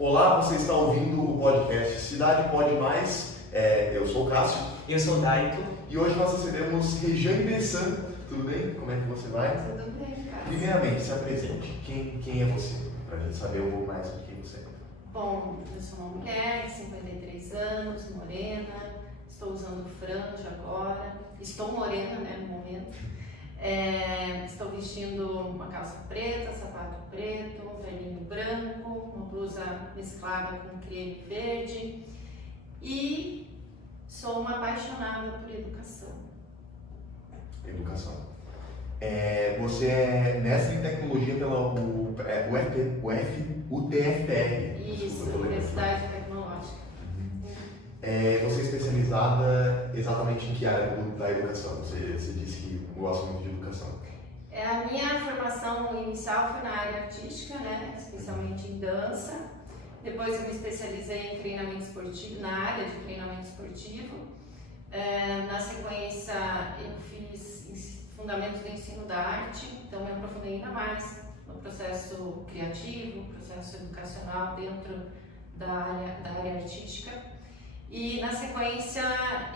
Olá, você está ouvindo o podcast Cidade Pode Mais. Eu sou o Cássio. Eu sou o Daito. E hoje nós recebemos Regiane Bessan. Tudo bem? Como é que você vai? Tudo bem, cara. Primeiramente, se apresente. Quem é você? Para a gente saber um pouco mais sobre quem você é. Bom, eu sou uma mulher de 53 anos, morena, estou usando franja agora, estou morena, né, no momento. Estou vestindo uma calça preta, sapato preto, um terninho branco, uma blusa mesclada com creme verde e sou uma apaixonada por educação. Educação. Você é mestre em tecnologia pela UTFPR. Isso, Universidade Tecnológica. Você é especializada exatamente em que área da educação? Você disse que gosta muito de educação. A minha formação inicial foi na área artística, né? Especialmente em dança. Depois eu me especializei em treinamento esportivo, na área de treinamento esportivo. Na sequência eu fiz fundamentos do ensino da arte, então me aprofundei ainda mais no processo criativo, processo educacional dentro da área artística. E na sequência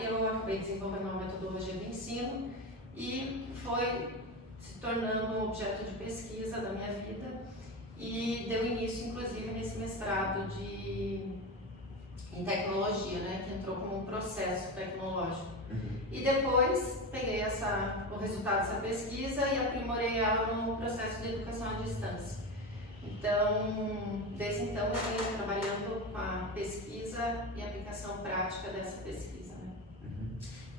eu acabei desenvolvendo uma metodologia de ensino e foi se tornando um objeto de pesquisa da minha vida e deu início inclusive nesse mestrado em tecnologia, né, que entrou como um processo tecnológico. E depois peguei o resultado dessa pesquisa e aprimorei ela no processo de educação à distância. Então, desde então eu venho trabalhando com a pesquisa e aplicação prática dessa pesquisa. Né?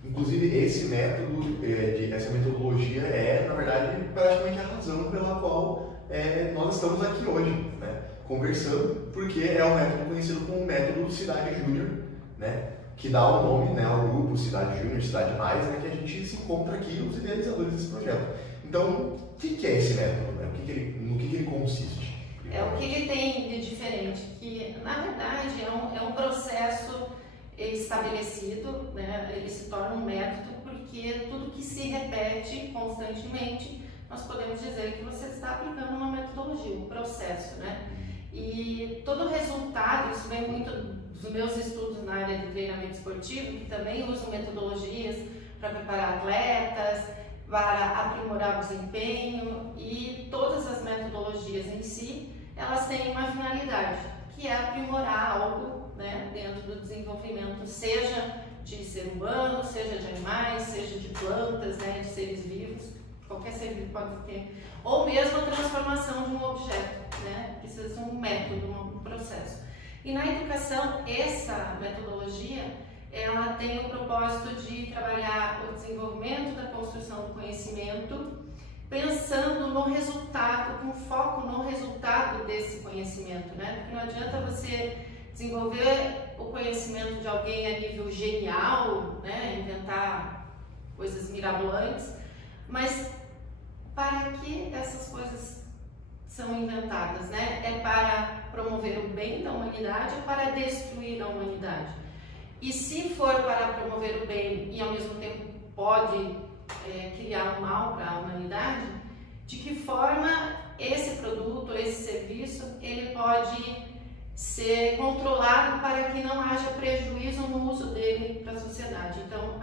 Inclusive, esse método, essa metodologia é, na verdade, praticamente a razão pela qual nós estamos aqui hoje, né? Conversando, porque é o método conhecido como método Cidade Júnior, né? Que dá o nome, né, ao grupo Cidade Júnior, Cidade Mais, né, que a gente se encontra aqui, os idealizadores desse projeto. Então, o que é esse método? Né? No que ele consiste? O que ele tem de diferente? Que, na verdade, é um processo estabelecido, né? Ele se torna um método porque tudo que se repete constantemente, nós podemos dizer que você está aplicando uma metodologia, um processo, né? E todo resultado, isso vem muito dos meus estudos na área de treinamento esportivo, que também uso metodologias para preparar atletas, para aprimorar o desempenho, e todas as metodologias em si, elas têm uma finalidade, que é aprimorar algo, né, dentro do desenvolvimento, seja de ser humano, seja de animais, seja de plantas, né, de seres vivos, qualquer ser vivo pode ter, ou mesmo a transformação de um objeto, né, precisa ser um método, um processo. E na educação, essa metodologia, ela tem o propósito de trabalhar o desenvolvimento da construção do conhecimento, pensando no resultado, com foco no resultado desse conhecimento, né? Porque não adianta você desenvolver o conhecimento de alguém a nível genial, né? Inventar coisas mirabolantes, mas para que essas coisas são inventadas, né? É para promover o bem da humanidade ou para destruir a humanidade? E se for para promover o bem e ao mesmo tempo pode criar o mal para a humanidade, de que forma esse produto, esse serviço, ele pode ser controlado para que não haja prejuízo no uso dele para a sociedade. Então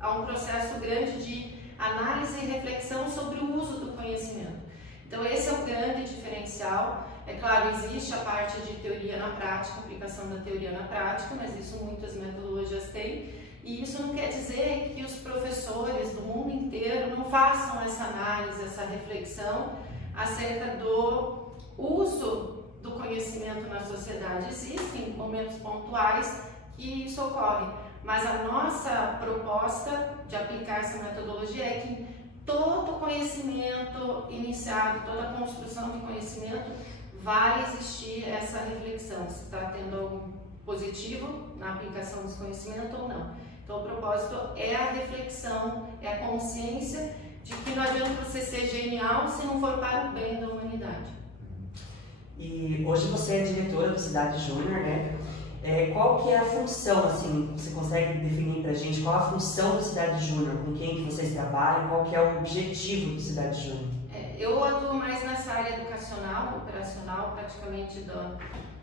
há um processo grande de análise e reflexão sobre o uso do conhecimento. Então esse é o grande diferencial. É claro, existe a parte de teoria na prática, aplicação da teoria na prática, mas isso muitas metodologias têm. E isso não quer dizer que os professores do mundo inteiro não façam essa análise, essa reflexão acerca do uso do conhecimento na sociedade. Existem momentos pontuais que isso ocorre, mas a nossa proposta de aplicar essa metodologia é que todo conhecimento iniciado, toda construção de conhecimento, vai existir essa reflexão, se está tendo algo positivo na aplicação desse conhecimento ou não. Então o propósito é a reflexão, é a consciência de que não adianta você ser genial se não for para o bem da humanidade. E hoje você é diretora do Cidade Júnior, né? Qual que é a função, assim, você consegue definir pra gente qual a função do Cidade Júnior, com quem que vocês trabalham, qual que é o objetivo do Cidade Júnior? Eu atuo mais nessa área educacional, operacional, praticamente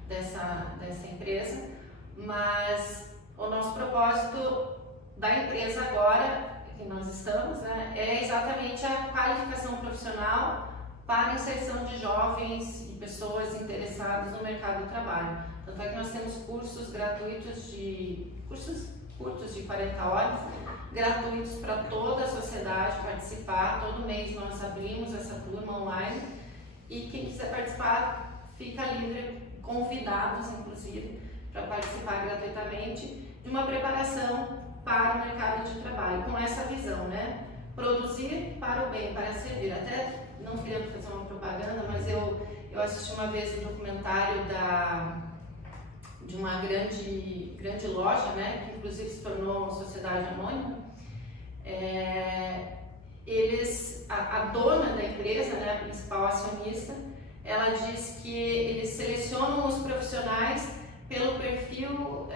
dessa empresa, mas o nosso propósito da empresa agora, que nós estamos, né, é exatamente a qualificação profissional para a inserção de jovens e pessoas interessadas no mercado de trabalho. Tanto é que nós temos cursos gratuitos cursos curtos de 40 horas, gratuitos para toda a sociedade participar. Todo mês nós abrimos essa turma online e quem quiser participar fica livre, convidados inclusive, para participar gratuitamente de uma preparação para o mercado de trabalho, com essa visão, né? Produzir para o bem, para servir. Até não querendo fazer uma propaganda, mas eu assisti uma vez um documentário de uma grande loja, né, que inclusive se tornou sociedade anônima. A dona da empresa, né, a principal acionista, ela diz que eles selecionam os profissionais pelo perfil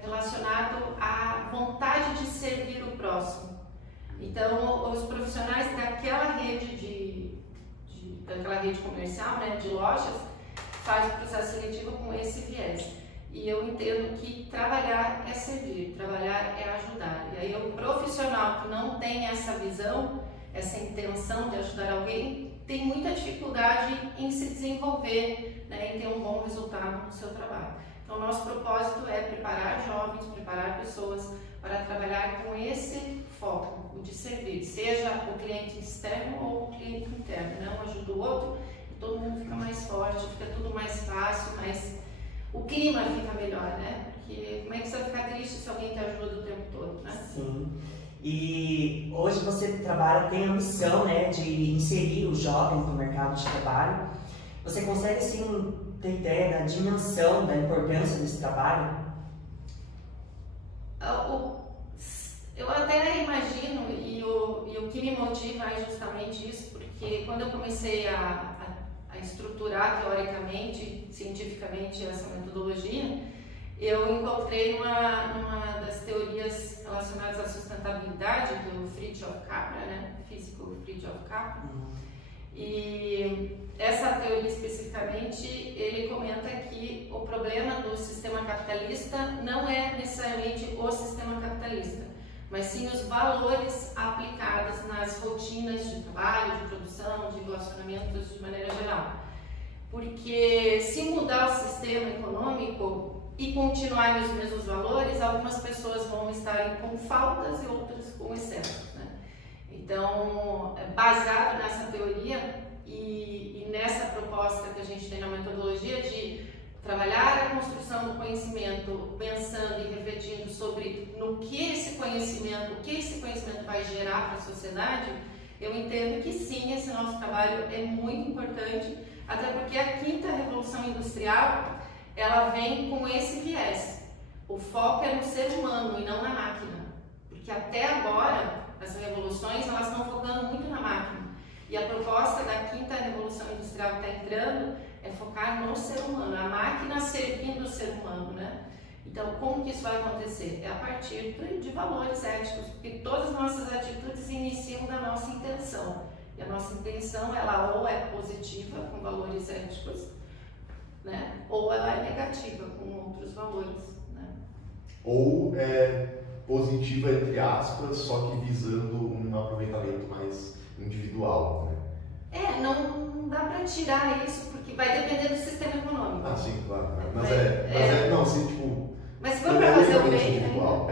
relacionado à vontade de servir o próximo. Então, os profissionais daquela rede daquela rede comercial, né, de lojas, fazem o processo seletivo com esse viés. E eu entendo que trabalhar é servir, trabalhar é ajudar. E aí o profissional que não tem essa visão, essa intenção de ajudar alguém, tem muita dificuldade em se desenvolver, né, em ter um bom resultado no seu trabalho. Então, nosso propósito é preparar jovens, preparar pessoas para trabalhar com esse foco, o de servir, seja o cliente externo ou o cliente interno, né? Um ajuda o outro e todo mundo fica mais forte, fica tudo mais fácil, o clima fica melhor, né? Porque como é que você vai ficar triste se alguém te ajuda o tempo todo, né? Sim. E hoje você trabalha, tem a missão, né, de inserir os jovens no mercado de trabalho. Você consegue, assim, ter ideia da dimensão, da importância desse trabalho? Eu até imagino, e o que me motiva é justamente isso, porque quando eu comecei a estruturar teoricamente, cientificamente essa metodologia, eu encontrei uma das teorias relacionadas à sustentabilidade do Fritjof Capra, né? Físico Fritjof Capra. E essa teoria especificamente, ele comenta que o problema do sistema capitalista não é necessariamente o sistema capitalista, mas sim os valores aplicados nas rotinas de trabalho, de produção, de relacionamentos de maneira geral. Porque se mudar o sistema econômico e continuar os mesmos valores, algumas pessoas vão estar com faltas e outras com excesso, né? Então, baseado nessa teoria e nessa proposta que a gente tem na metodologia de trabalhar a construção do conhecimento, pensando e refletindo sobre o que esse conhecimento vai gerar para a sociedade, eu entendo que sim, esse nosso trabalho é muito importante, até porque a quinta revolução industrial, ela vem com esse viés. O foco é no ser humano e não na máquina, porque até agora as revoluções elas estão focando muito na máquina. E a proposta da quinta revolução industrial que está entrando é focar no ser humano, a máquina servindo o ser humano, né? Então, como que isso vai acontecer? É a partir de valores éticos, porque todas as nossas atitudes iniciam da nossa intenção. E a nossa intenção, ela ou é positiva, com valores éticos, né? Ou ela é negativa, com outros valores, né? Ou é positiva, entre aspas, só que visando um aproveitamento mais individual, né? Não dá para tirar isso, porque vai depender do sistema econômico. Ah, sim, claro. Mas não, assim, tipo... Mas se for para fazer o bem, individual,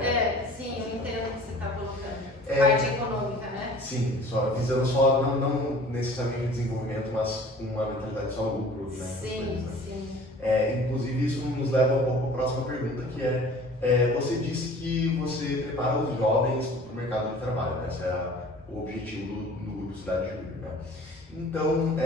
sim, eu entendo o que você está colocando. É, parte econômica, né? Sim, visando só, não necessariamente o desenvolvimento, mas com uma mentalidade só lucro, né? Sim, coisas, né? sim. Inclusive, isso nos leva um pouco à próxima pergunta, que você disse que você prepara os jovens para o mercado de trabalho, né? Esse é o objetivo do Grupo Cidade Júnior, né? Então,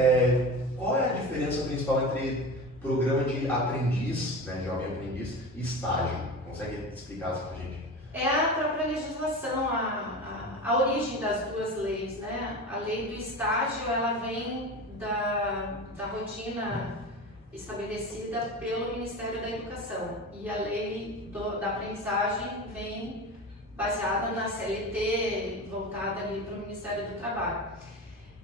qual é a diferença principal entre programa de aprendiz, né, jovem aprendiz, e estágio? Consegue explicar isso para a gente? É a própria legislação, a origem das duas leis, né? A lei do estágio, ela vem da rotina estabelecida pelo Ministério da Educação, e a lei da aprendizagem vem baseada na CLT, voltada ali para o Ministério do Trabalho.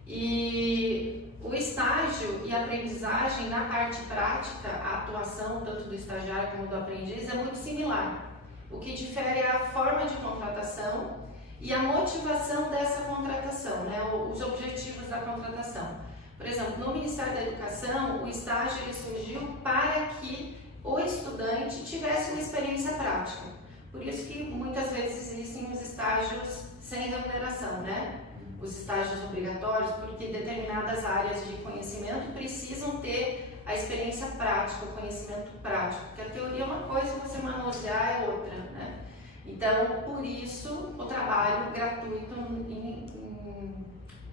E o estágio e a aprendizagem na parte prática, a atuação tanto do estagiário como do aprendiz é muito similar. O que difere é a forma de contratação e a motivação dessa contratação, né? Os objetivos da contratação. Por exemplo, no Ministério da Educação, o estágio ele surgiu para que o estudante tivesse uma experiência prática. Por isso que muitas vezes existem os estágios sem remuneração, né? Os estágios obrigatórios, porque determinadas áreas de conhecimento precisam ter a experiência prática, o conhecimento prático, porque a teoria é uma coisa, você manusear é outra, né? Então, por isso, o trabalho gratuito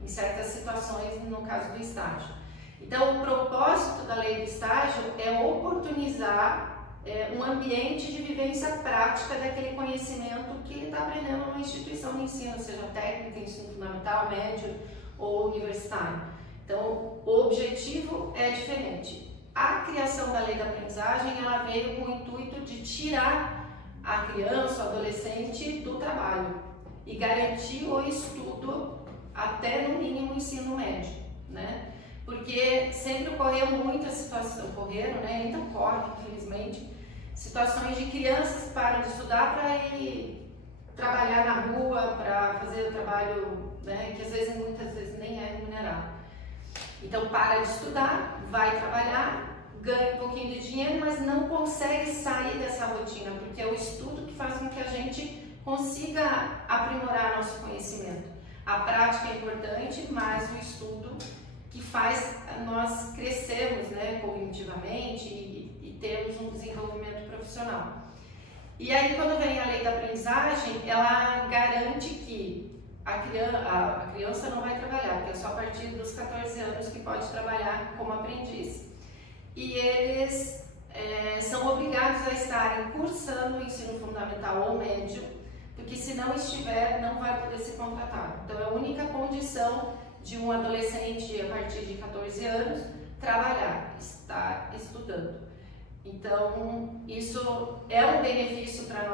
em certas situações, no caso do estágio. Então, o propósito da lei do estágio é oportunizar um ambiente de vivência prática daquele conhecimento que ele está aprendendo numa instituição de ensino, seja técnica, ensino fundamental, médio ou universitário. Então, o objetivo é diferente. A criação da lei da aprendizagem, ela veio com o intuito de tirar a criança, o adolescente do trabalho e garantir o estudo até no mínimo o ensino médio, né? Porque sempre ocorreram muitas situações, né? Ainda ocorre, infelizmente, situações de crianças que param de estudar para ir trabalhar na rua, para fazer o trabalho, né? Que às vezes, muitas vezes nem é remunerado. Então, para de estudar, vai trabalhar, ganha um pouquinho de dinheiro, mas não consegue sair dessa rotina, porque é o estudo que faz com que a gente consiga aprimorar nosso conhecimento. A prática é importante, mas o estudo que faz nós crescermos, né, cognitivamente e termos um desenvolvimento profissional. E aí, quando vem a lei da aprendizagem, ela garante que a criança não vai trabalhar, porque é só a partir dos 14 anos que pode trabalhar como aprendiz. E eles são obrigados a estarem cursando o ensino fundamental ou médio, porque se não estiver, não vai poder ser contratado. Então, é a única condição de um adolescente a partir de 14 anos trabalhar, estar estudando. Então, isso é um benefício para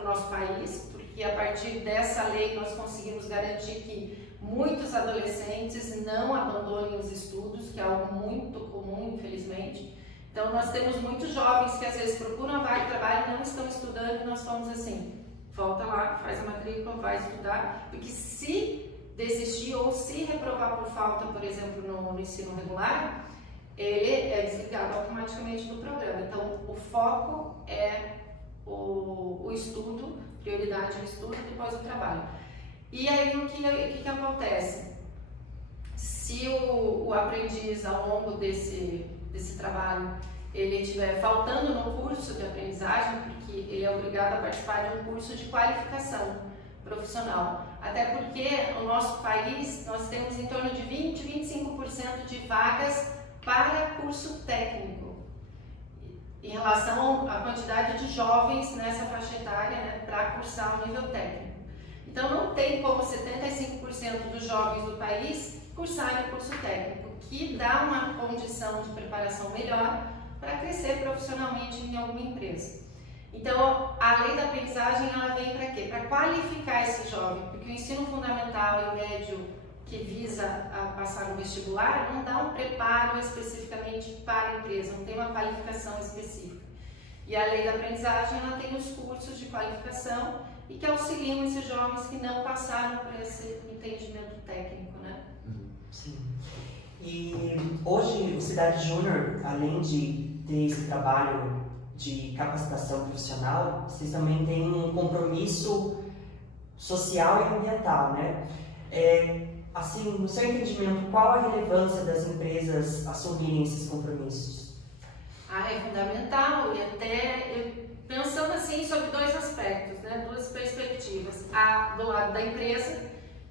o nosso país, porque a partir dessa lei nós conseguimos garantir que muitos adolescentes não abandonem os estudos, que é algo muito comum, infelizmente. Então, nós temos muitos jovens que às vezes procuram a vaga de trabalho e não estão estudando, e nós falamos assim: volta lá, faz a matrícula, vai estudar, porque se desistir ou se reprovar por falta, por exemplo, no ensino regular, ele é desligado automaticamente do programa. Então, o foco é o estudo, prioridade é o estudo, depois o trabalho. E aí, o que acontece? Se o aprendiz, ao longo desse trabalho, ele estiver faltando no curso de aprendizagem, porque ele é obrigado a participar de um curso de qualificação profissional. Até porque no nosso país nós temos em torno de 20-25% de vagas para curso técnico, em relação à quantidade de jovens nessa faixa etária, né, para cursar o nível técnico. Então não tem como 75% dos jovens do país cursarem o curso técnico, que dá uma condição de preparação melhor para crescer profissionalmente em alguma empresa. Então, a lei da aprendizagem, ela vem para quê? Para qualificar esse jovem, porque o ensino fundamental e médio que visa a passar no vestibular não dá um preparo especificamente para a empresa, não tem uma qualificação específica. E a lei da aprendizagem, ela tem os cursos de qualificação e que auxiliam esses jovens que não passaram por esse entendimento técnico, né? Sim. E hoje o Cidade Júnior, além de ter esse trabalho de capacitação profissional, vocês também têm um compromisso social e ambiental, né? Assim, no seu entendimento, qual a relevância das empresas assumirem esses compromissos? É fundamental, e até pensando assim sobre dois aspectos, né? Duas perspectivas, do lado da empresa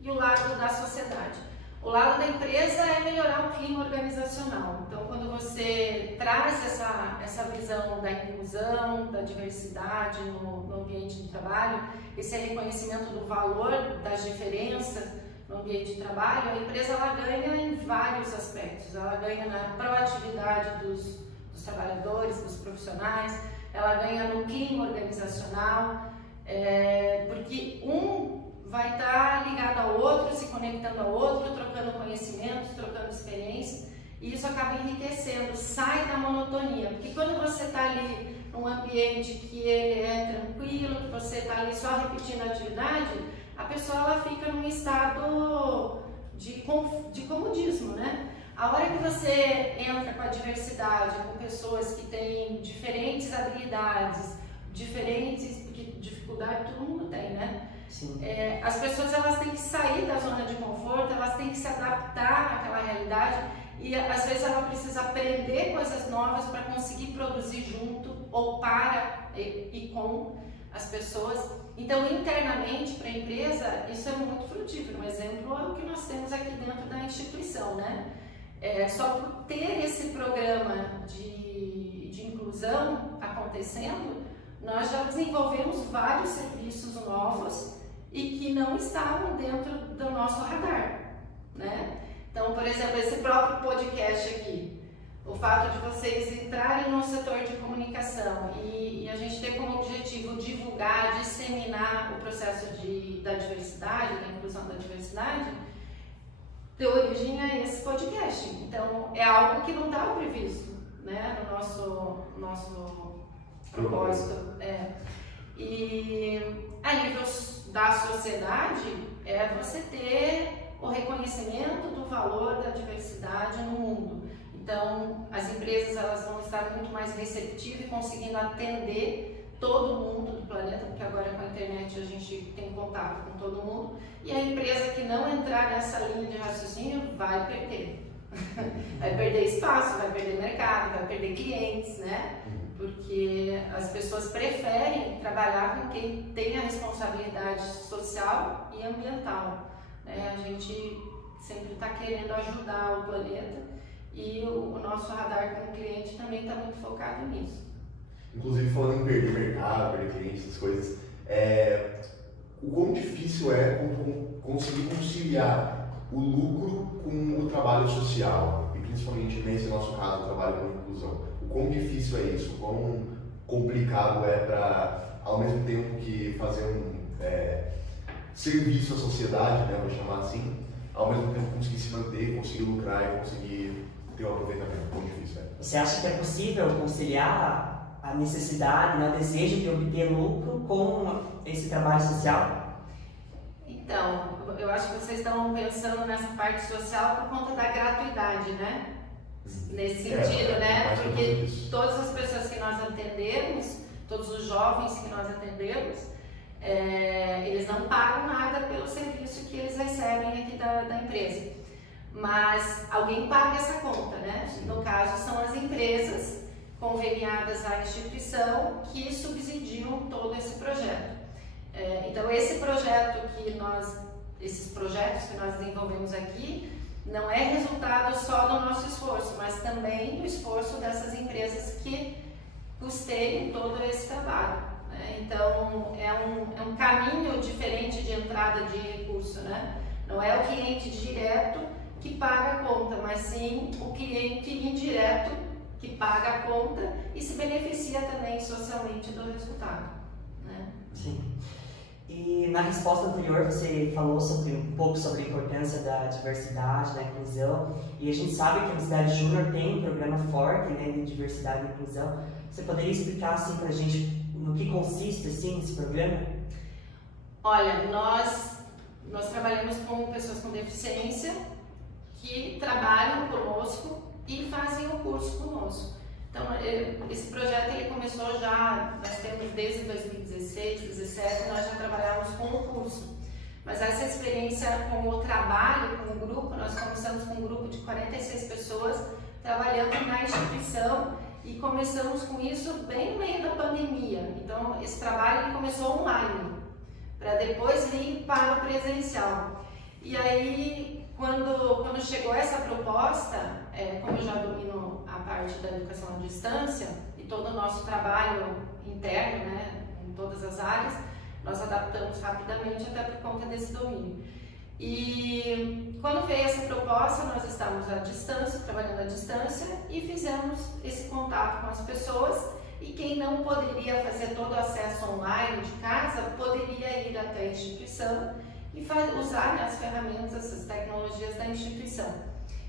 e o lado da sociedade. O lado da empresa é melhorar o clima organizacional. Então, quando você traz essa visão da inclusão, da diversidade no ambiente de trabalho, esse reconhecimento do valor das diferenças no ambiente de trabalho, a empresa ela ganha em vários aspectos. Ela ganha na proatividade dos trabalhadores, dos profissionais, ela ganha no clima organizacional, porque um vai estar ligado ao outro, se conectando ao outro, trocando conhecimentos, trocando experiências, e isso acaba enriquecendo, sai da monotonia, porque quando você está ali num ambiente que ele é tranquilo, que você está ali só repetindo a atividade, a pessoa ela fica num estado de comodismo, né? A hora que você entra com a diversidade, com pessoas que têm diferentes habilidades, diferentes, porque dificuldade todo mundo tem, né? Sim. As pessoas elas têm que sair da zona de conforto, elas têm que se adaptar àquela realidade e às vezes ela precisa aprender coisas novas para conseguir produzir junto ou para e com as pessoas. Então, internamente para a empresa, isso é muito frutífero. Um exemplo é o que nós temos aqui dentro da instituição, né? Só por ter esse programa de inclusão acontecendo, nós já desenvolvemos vários serviços novos e que não estavam dentro do nosso radar, né? Então, por exemplo, esse próprio podcast aqui, o fato de vocês entrarem no setor de comunicação e a gente ter como objetivo divulgar, disseminar o processo da diversidade, da inclusão da diversidade, deu origem a esse podcast. Então, é algo que não estava previsto, né, no nosso propósito. E a nível da sociedade, você ter o reconhecimento do valor da diversidade no mundo. Então, as empresas elas vão estar muito mais receptivas e conseguindo atender todo mundo do planeta, porque agora com a internet a gente tem contato com todo mundo, e a empresa que não entrar nessa linha de raciocínio vai perder. Vai perder espaço, vai perder mercado, vai perder clientes, né? Porque as pessoas preferem trabalhar com quem tem a responsabilidade social e ambiental, né? A gente sempre está querendo ajudar o planeta e o nosso radar com o cliente também está muito focado nisso. Inclusive, falando em perder mercado, perder clientes, essas coisas, o quão difícil é conseguir conciliar o lucro com o trabalho social, e principalmente nesse nosso caso, o trabalho com inclusão. O quão difícil é isso, o quão complicado é para, ao mesmo tempo que fazer um serviço à sociedade, né, vou chamar assim, ao mesmo tempo conseguir se manter, conseguir lucrar e conseguir ter um aproveitamento. Quão difícil é? Você acha que é possível conciliar a necessidade, né, o desejo de obter lucro com esse trabalho social? Então, eu acho que vocês estão pensando nessa parte social por conta da gratuidade, né? Nesse sentido, né? Porque todas as pessoas que nós atendemos, todos os jovens que nós atendemos, eles não pagam nada pelo serviço que eles recebem aqui da empresa. Mas alguém paga essa conta, né? No caso, são as empresas conveniadas à instituição que subsidiam todo esse projeto. Então, esses projetos que nós desenvolvemos aqui não é resultado só do nosso esforço, mas também do esforço dessas empresas que custeiam todo esse trabalho, né? Então, é um caminho diferente de entrada de recurso, né? Não é o cliente direto que paga a conta, mas sim o cliente indireto que paga a conta e se beneficia também socialmente do resultado, né? Sim. E na resposta anterior você falou um pouco sobre a importância da diversidade, da inclusão, e a gente sabe que a Universidade Júnior tem um programa forte, né, de diversidade e inclusão. Você poderia explicar assim pra gente no que consiste assim esse programa? Olha, nós trabalhamos com pessoas com deficiência que trabalham conosco e fazem o curso conosco. Então, esse projeto ele começou já, nós temos desde 2016, 2017, nós já trabalhamos com o curso. Mas essa experiência com o trabalho, com o grupo, nós começamos com um grupo de 46 pessoas trabalhando na instituição e começamos com isso bem no meio da pandemia. Então, esse trabalho ele começou online, para depois vir para o presencial. E aí, quando chegou essa proposta, como eu já domino a parte da educação à distância e todo o nosso trabalho interno, né, em todas as áreas, nós adaptamos rapidamente até por conta desse domínio. E quando veio essa proposta, nós estávamos à distância, trabalhando à distância e fizemos esse contato com as pessoas e quem não poderia fazer todo o acesso online de casa, poderia ir até a instituição e usar, né, as ferramentas, essas tecnologias da instituição.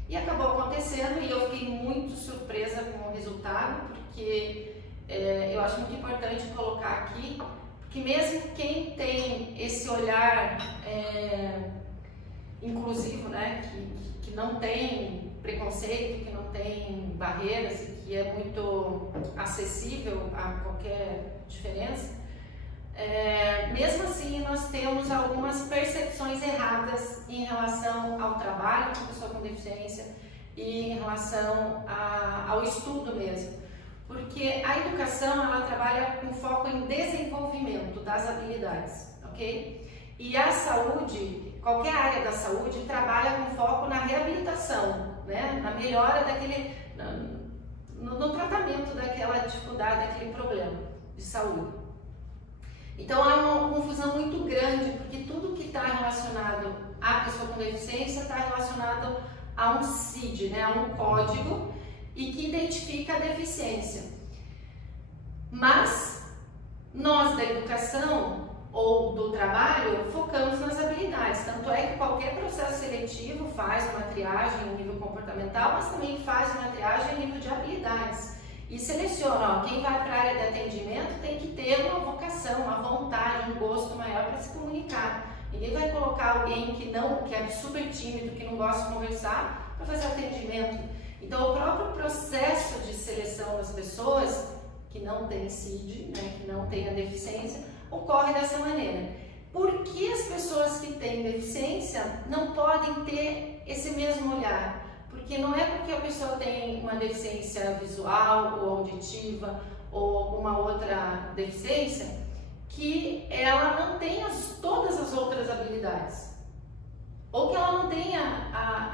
E acabou acontecendo e eu fiquei muito surpresa com o resultado, porque eu acho muito importante colocar aqui, que mesmo quem tem esse olhar inclusivo, né, que não tem preconceito, que não tem barreiras e que é muito acessível a qualquer diferença, mesmo assim nós temos algumas percepções erradas em relação ao trabalho com pessoa com deficiência e em relação ao estudo mesmo. Porque a educação, ela trabalha com foco em desenvolvimento das habilidades, ok? E a saúde, qualquer área da saúde, trabalha com foco na reabilitação, né? Na melhora no tratamento daquela dificuldade, daquele problema de saúde. Então há uma confusão muito grande, porque tudo que está relacionado à pessoa com deficiência está relacionado a um CID, né? A um código, e que identifica a deficiência. Mas nós da educação ou do trabalho focamos nas habilidades, tanto é que qualquer processo seletivo faz uma triagem em nível comportamental, mas também faz uma triagem em nível de habilidades e seleciona, quem vai para a área de atendimento tem que ter uma vocação, uma vontade, um gosto maior para se comunicar. Ninguém vai colocar alguém que é super tímido, que não gosta de conversar, para fazer atendimento. Então, o próprio processo de seleção das pessoas que não têm CID, né, que não têm a deficiência, ocorre dessa maneira. Por que as pessoas que têm deficiência não podem ter esse mesmo olhar? Porque não é porque a pessoa tem uma deficiência visual ou auditiva ou alguma outra deficiência que ela não tenha todas as outras habilidades. Ou que ela não tenha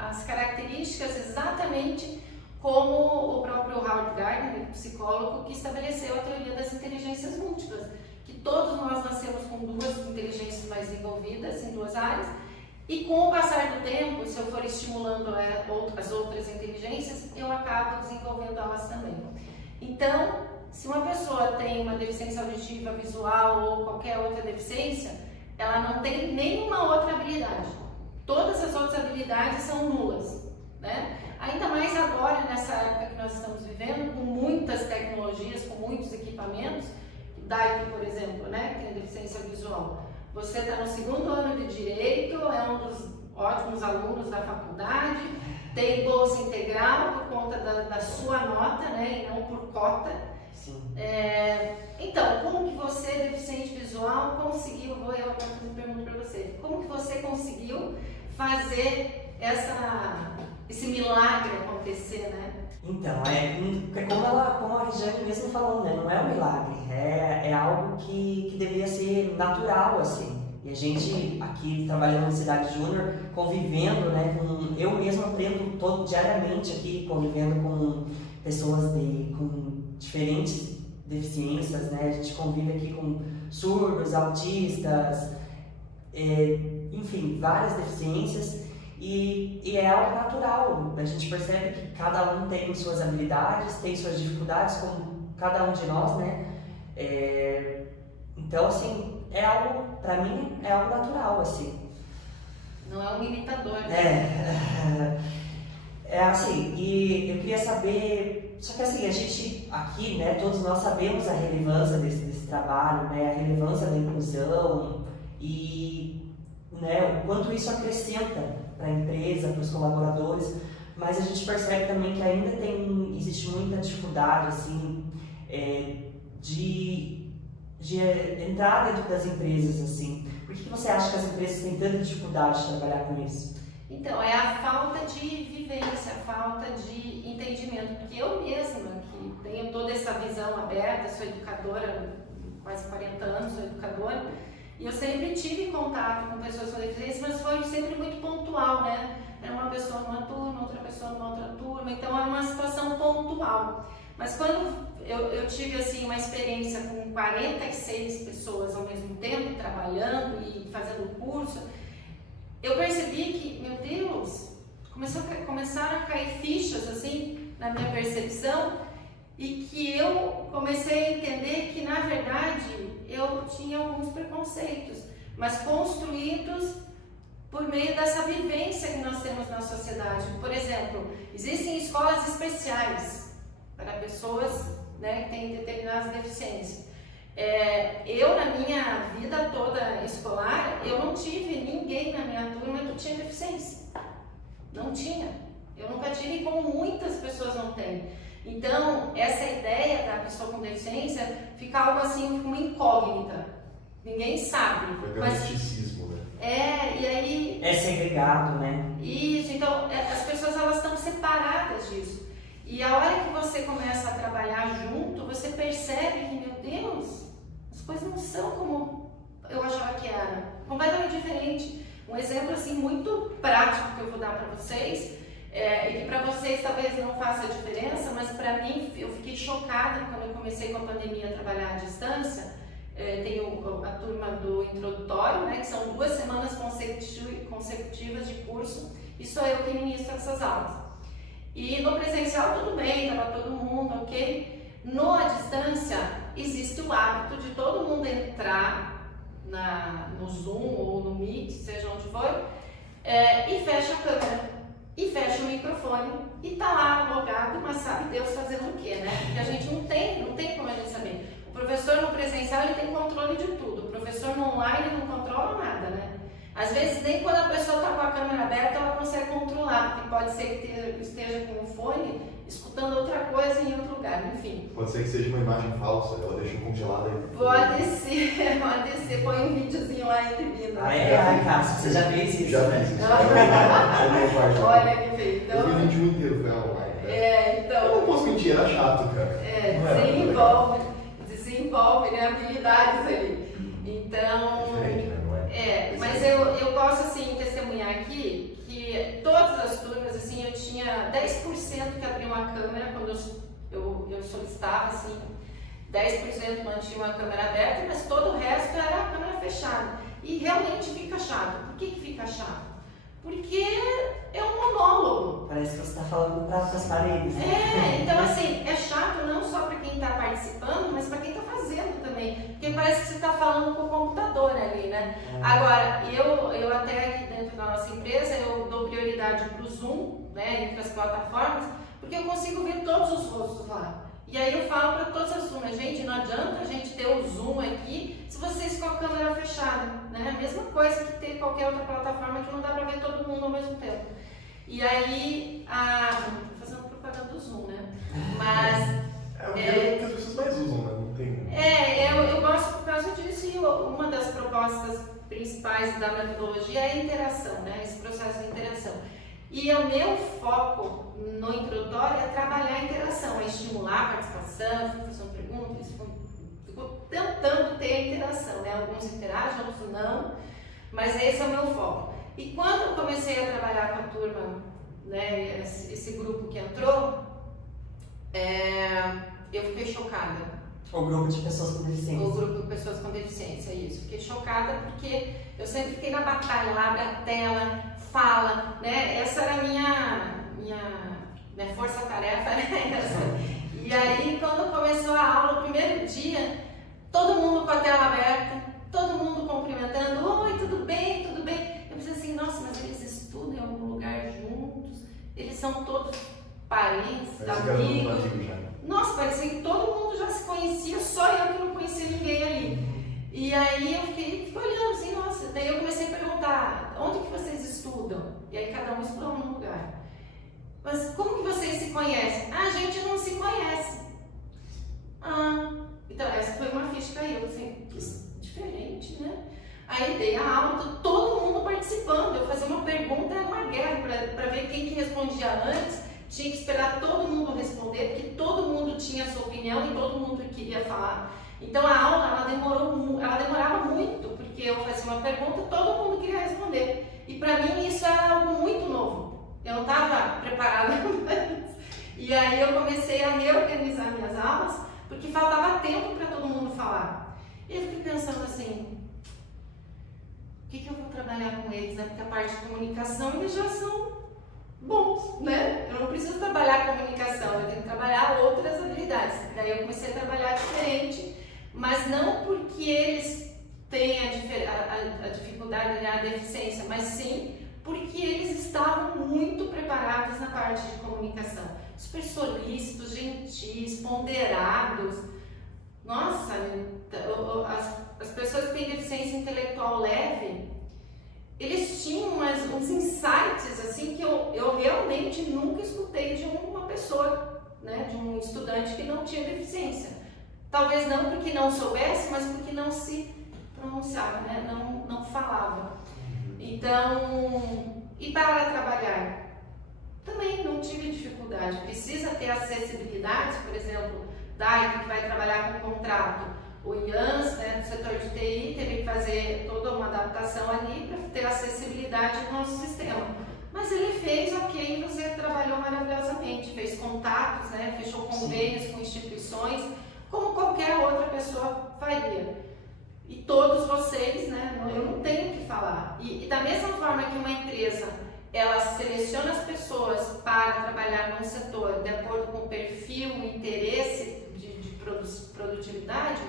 as características exatamente como o próprio Howard Gardner, psicólogo, que estabeleceu a teoria das inteligências múltiplas, que todos nós nascemos com duas inteligências mais desenvolvidas em duas áreas, e com o passar do tempo, se eu for estimulando as outras inteligências, eu acabo desenvolvendo elas também. Então, se uma pessoa tem uma deficiência auditiva, visual ou qualquer outra deficiência, ela não tem nenhuma outra habilidade. Todas as outras habilidades são nulas, né? Ainda mais agora, nessa época que nós estamos vivendo, com muitas tecnologias, com muitos equipamentos. Daí, por exemplo, né, que tem deficiência visual. Você está no 2º ano de Direito, é um dos ótimos alunos da faculdade, tem bolsa integral por conta da sua nota, né, e não por cota. Sim. Então, como que você, deficiente visual, conseguiu, vou eu fazer uma pergunta para você, como que você conseguiu fazer esse milagre acontecer, né? Então, como a Regiane mesmo falou, né? Não é um milagre, é algo que deveria ser natural, assim. E a gente aqui trabalhando na Cidade Júnior, convivendo, né? Eu mesmo aprendo diariamente aqui, convivendo com pessoas com diferentes deficiências, né? A gente convive aqui com surdos, autistas, enfim, várias deficiências. E é algo natural, a gente percebe que cada um tem suas habilidades, tem suas dificuldades, como cada um de nós, né? Então, assim, pra mim, é algo natural, assim. Não é um limitador, né? Assim, e eu queria saber, só que assim, a gente aqui, né, todos nós sabemos a relevância desse trabalho, né, a relevância da inclusão e, né, o quanto isso acrescenta para a empresa, para os colaboradores, mas a gente percebe também que ainda existe muita dificuldade assim, de entrar dentro das empresas. Assim. Por que você acha que as empresas têm tanta dificuldade de trabalhar com isso? Então, é a falta de vivência, a falta de entendimento, porque eu mesma, que tenho toda essa visão aberta, sou educadora, quase 40 anos sou educadora, e eu sempre tive contato com pessoas com deficiência, mas foi sempre muito pontual, né? Era uma pessoa numa turma, outra pessoa numa outra turma, então era uma situação pontual. Mas quando eu tive assim, uma experiência com 46 pessoas ao mesmo tempo, trabalhando e fazendo curso, eu percebi que, meu Deus, começaram a cair fichas assim, na minha percepção, e que eu comecei a entender que, na verdade, eu tinha alguns preconceitos, mas construídos por meio dessa vivência que nós temos na sociedade. Por exemplo, existem escolas especiais para pessoas, né, que têm determinadas deficiências. Eu, na minha vida toda escolar, eu não tive ninguém na minha turma que tinha deficiência. Não tinha. Eu nunca tive, como muitas pessoas não têm. Então, essa ideia da pessoa com deficiência fica algo assim, uma incógnita. Ninguém sabe. Foi pelo misticismo, né? E aí... É segregado, né? Isso, então as pessoas elas estão separadas disso. E a hora que você começa a trabalhar junto, você percebe que, meu Deus, as coisas não são como eu achava que era. Completamente diferente. Um exemplo assim muito prático que eu vou dar para vocês, e que para vocês talvez não faça diferença, mas para mim eu fiquei chocada quando eu comecei com a pandemia a trabalhar à distância. Tenho a turma do introdutório, né, que são 2 semanas consecutivas de curso, e sou eu que ministro essas aulas. E no presencial tudo bem, estava todo mundo ok. No à distância existe o hábito de todo mundo entrar no Zoom ou no Meet, seja onde for, e fecha a câmera, e fecha o microfone, e tá lá logado, mas sabe Deus fazendo o quê, né? Porque a gente não tem como a gente saber. O professor no presencial ele tem controle de tudo, o professor no online não controla nada, né? Às vezes nem quando a pessoa está com a câmera aberta ela consegue controlar, porque pode ser que esteja com o fone escutando outra coisa em outro lugar, enfim. Pode ser que seja uma imagem falsa, ela deixou congelada aí. Pode ser, põe um videozinho lá exibindo. Cássio, você já fez isso? Já fiz isso. Olha que feio. Então, 2021 inteiro foi online. Né? Então... Eu não posso mentir, era chato, cara. Desenvolve, né, habilidades ali. Então... Diferente, né? Não é? Mas eu posso, assim, testemunhar aqui que todas as turmas, assim, eu tinha 10% que abriam a câmera quando eu solicitava, assim, 10% mantinham a câmera aberta, mas todo o resto era a câmera fechada. E realmente fica chato. Por que fica chato? Porque é um monólogo. Parece que você está falando para as paredes. Né? Então assim, é chato não só para quem está participando, mas para quem está fazendo também. Porque parece que você está falando com o computador ali, né? Agora, eu até aqui dentro da nossa empresa, eu dou prioridade para o Zoom, né, entre as plataformas, porque eu consigo ver todos os rostos lá. E aí eu falo para todas as turmas, gente, não adianta a gente ter o Zoom aqui se vocês com a câmera fechada, né? A mesma coisa que ter qualquer outra plataforma que não dá para ver todo mundo ao mesmo tempo. E aí, fazendo propaganda do Zoom, né? Mas... É o que as pessoas mais usam, né? Não tem... eu gosto por causa disso, e uma das propostas principais da metodologia é a interação, né? Esse processo de interação. E o meu foco no introdutório é trabalhar a interação, é estimular a participação, fico fazendo perguntas, fico tentando ter a interação, né? Alguns interagem, outros não, mas esse é o meu foco. E quando eu comecei a trabalhar com a turma, né, esse grupo que entrou, eu fiquei chocada. O grupo de pessoas com deficiência. O grupo de pessoas com deficiência, isso. Fiquei chocada porque eu sempre fiquei na batalha, lá abre a tela, fala, né? Essa era a minha força-tarefa, né? E aí, quando começou a aula, o primeiro dia, todo mundo com a tela aberta, todo mundo cumprimentando, oi, tudo bem, tudo bem. Eu pensei assim, nossa, mas eles estudam em algum lugar juntos, eles são todos parentes, amigos. Nossa, parecia que todo mundo já se conhecia, só eu que não conhecia ninguém ali. E aí eu fiquei olhando assim, nossa, daí eu comecei a perguntar, onde que vocês estudam? E aí cada um estudou num lugar. Mas como que vocês se conhecem? A gente não se conhece. Então essa foi uma ficha que caiu, assim, diferente, né? Aí dei a aula, todo mundo participando, eu fazia uma pergunta, era uma guerra para ver quem que respondia antes. Tinha que esperar todo mundo responder, porque todo mundo tinha a sua opinião e todo mundo queria falar. Então a aula, ela demorava muito, porque eu fazia uma pergunta e todo mundo queria responder. E para mim isso era algo muito novo. Eu não estava preparada para isso. E aí eu comecei a reorganizar minhas aulas, porque faltava tempo para todo mundo falar. E eu fiquei pensando assim, o que eu vou trabalhar com eles? Né? Porque a parte de comunicação eles já são bons, né? Eu não preciso trabalhar comunicação, eu tenho que trabalhar outras habilidades. Daí eu comecei a trabalhar diferente, mas não porque eles têm a dificuldade, a deficiência, mas sim porque eles estavam muito preparados na parte de comunicação. Super solícitos, gentis, ponderados. Nossa, as pessoas que têm deficiência intelectual leve, eles tinham uns insights assim que eu realmente nunca escutei de uma pessoa, né, de um estudante que não tinha deficiência. Talvez não porque não soubesse, mas porque não se pronunciava, né, não falava. Então, e para trabalhar? Também não tive dificuldade. Precisa ter acessibilidade, por exemplo, Dai, que vai trabalhar com contrato. O Ians, né, do setor de TI, teve que fazer toda uma adaptação ali para ter acessibilidade no nosso sistema. Mas ele fez ok, você trabalhou maravilhosamente, fez contatos, né, fechou convênios com instituições, como qualquer outra pessoa faria. E todos vocês, né, eu não tenho o que falar. E da mesma forma que uma empresa, ela seleciona as pessoas para trabalhar num setor de acordo com o perfil, o interesse de produtividade,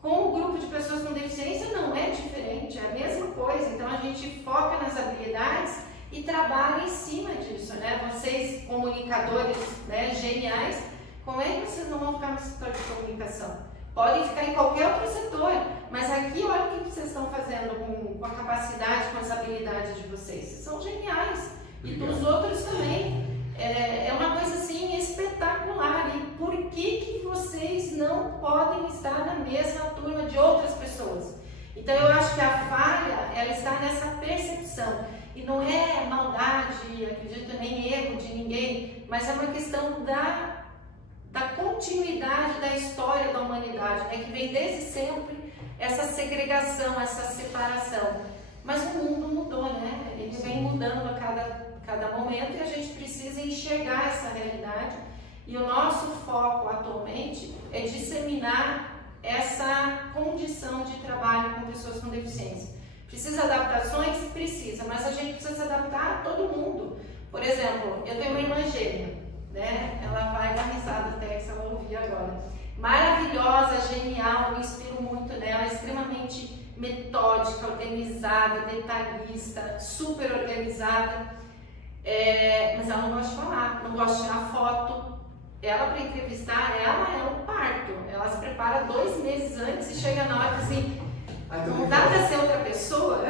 com o grupo de pessoas com deficiência não é diferente, é a mesma coisa. Então a gente foca nas habilidades e trabalha em cima disso, né? Vocês, comunicadores, né, geniais, como é que vocês não vão ficar no setor de comunicação? Podem ficar em qualquer outro setor, mas aqui olha o que vocês estão fazendo com a capacidade, com as habilidades de vocês. Vocês são geniais. E dos outros também. É uma coisa assim espetacular. E por que vocês não podem estar na mesma turma de outras pessoas? Então eu acho que a falha, ela está nessa percepção. E não é maldade, acredito, nem erro de ninguém, mas é uma questão da continuidade da história da humanidade, né? Que vem desde sempre essa segregação, essa separação. Mas o mundo mudou, né? Ele vem mudando a cada momento e a gente precisa enxergar essa realidade. E o nosso foco atualmente é disseminar essa condição de trabalho com pessoas com deficiência. Precisa de adaptações? Precisa, mas a gente precisa se adaptar a todo mundo. Por exemplo, eu tenho uma irmã gêmea, né? Ela vai dar risada até que ela ouvir agora. Maravilhosa, genial, eu me inspiro muito nela, extremamente metódica, organizada, detalhista, super organizada. Mas ela não gosta de falar, não gosta de tirar foto. Ela, para entrevistar, ela é um parto. Ela se prepara 2 meses antes e chega na hora assim, não dá para ser outra pessoa.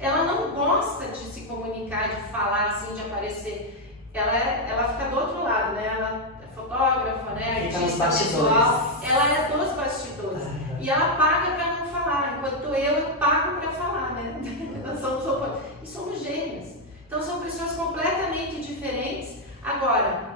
Ela não gosta de se comunicar, de falar assim, de aparecer. Ela fica do outro lado, né? Ela é fotógrafa, né? Artista visual. Ela é dos bastidores. E ela paga para não falar, enquanto eu pago para falar, né? Nós somos opostos. E somos gêmeas. Então são pessoas completamente diferentes. Agora,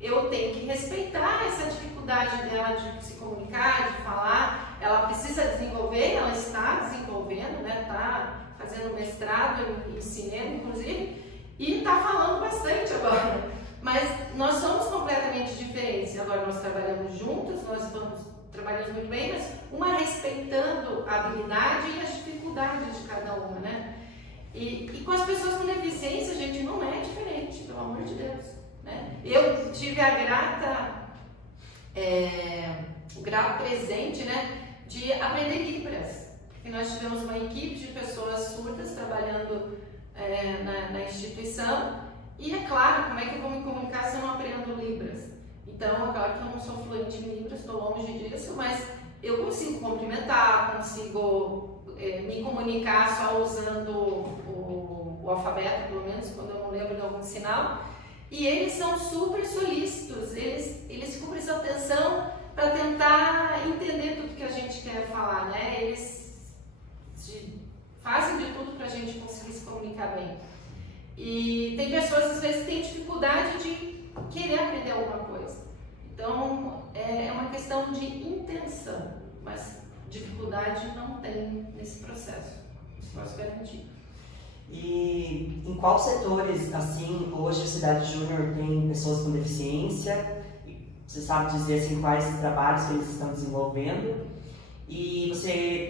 eu tenho que respeitar essa dificuldade dela de se comunicar, de falar. Ela precisa desenvolver, ela está desenvolvendo, né? Está fazendo mestrado em cinema, inclusive. E está falando bastante agora, mas nós somos completamente diferentes. Agora nós trabalhamos juntos, trabalhamos muito bem, mas uma respeitando a habilidade e as dificuldades de cada uma, né? E com as pessoas com deficiência, gente, não é diferente, pelo amor de Deus, né? Eu tive o grato presente, né, de aprender Libras, porque nós tivemos uma equipe de pessoas surdas trabalhando na instituição, e é claro, como é que eu vou me comunicar se eu não aprendo Libras? Então, é claro que eu não sou fluente em Libras, estou longe disso, mas eu consigo cumprimentar, consigo me comunicar só usando o alfabeto, pelo menos quando eu não lembro de algum sinal, e eles são super solícitos, eles ficam prestando atenção para tentar entender tudo que a gente quer falar, né? Eles fazem de tudo para a gente conseguir se comunicar bem. E tem pessoas, às vezes, que têm dificuldade de querer aprender alguma coisa. Então, é uma questão de intenção, mas dificuldade não tem nesse processo. Isso posso garantir. E em quais setores, assim, hoje a Cidade Júnior tem pessoas com deficiência? Você sabe dizer, assim, quais trabalhos que eles estão desenvolvendo? E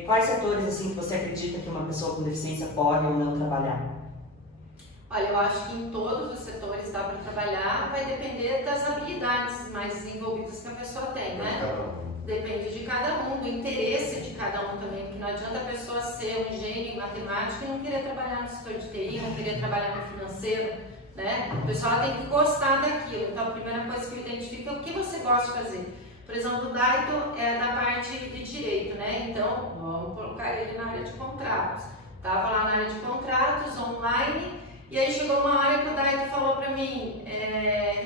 quais setores assim que você acredita que uma pessoa com deficiência pode ou não trabalhar? Olha, eu acho que em todos os setores dá para trabalhar, vai depender das habilidades mais desenvolvidas que a pessoa tem, né? Depende de cada um, do interesse de cada um também, porque não adianta a pessoa ser um gênio em matemática e não querer trabalhar no setor de TI, não querer trabalhar no financeiro, né? A pessoa tem que gostar daquilo. Então a primeira coisa que eu identifico é o que você gosta de fazer. Por exemplo, o Daito é da parte de direito, né? Então vamos colocar ele na área de contratos. Estava lá na área de contratos, online, e aí chegou uma hora que o Daito falou para mim,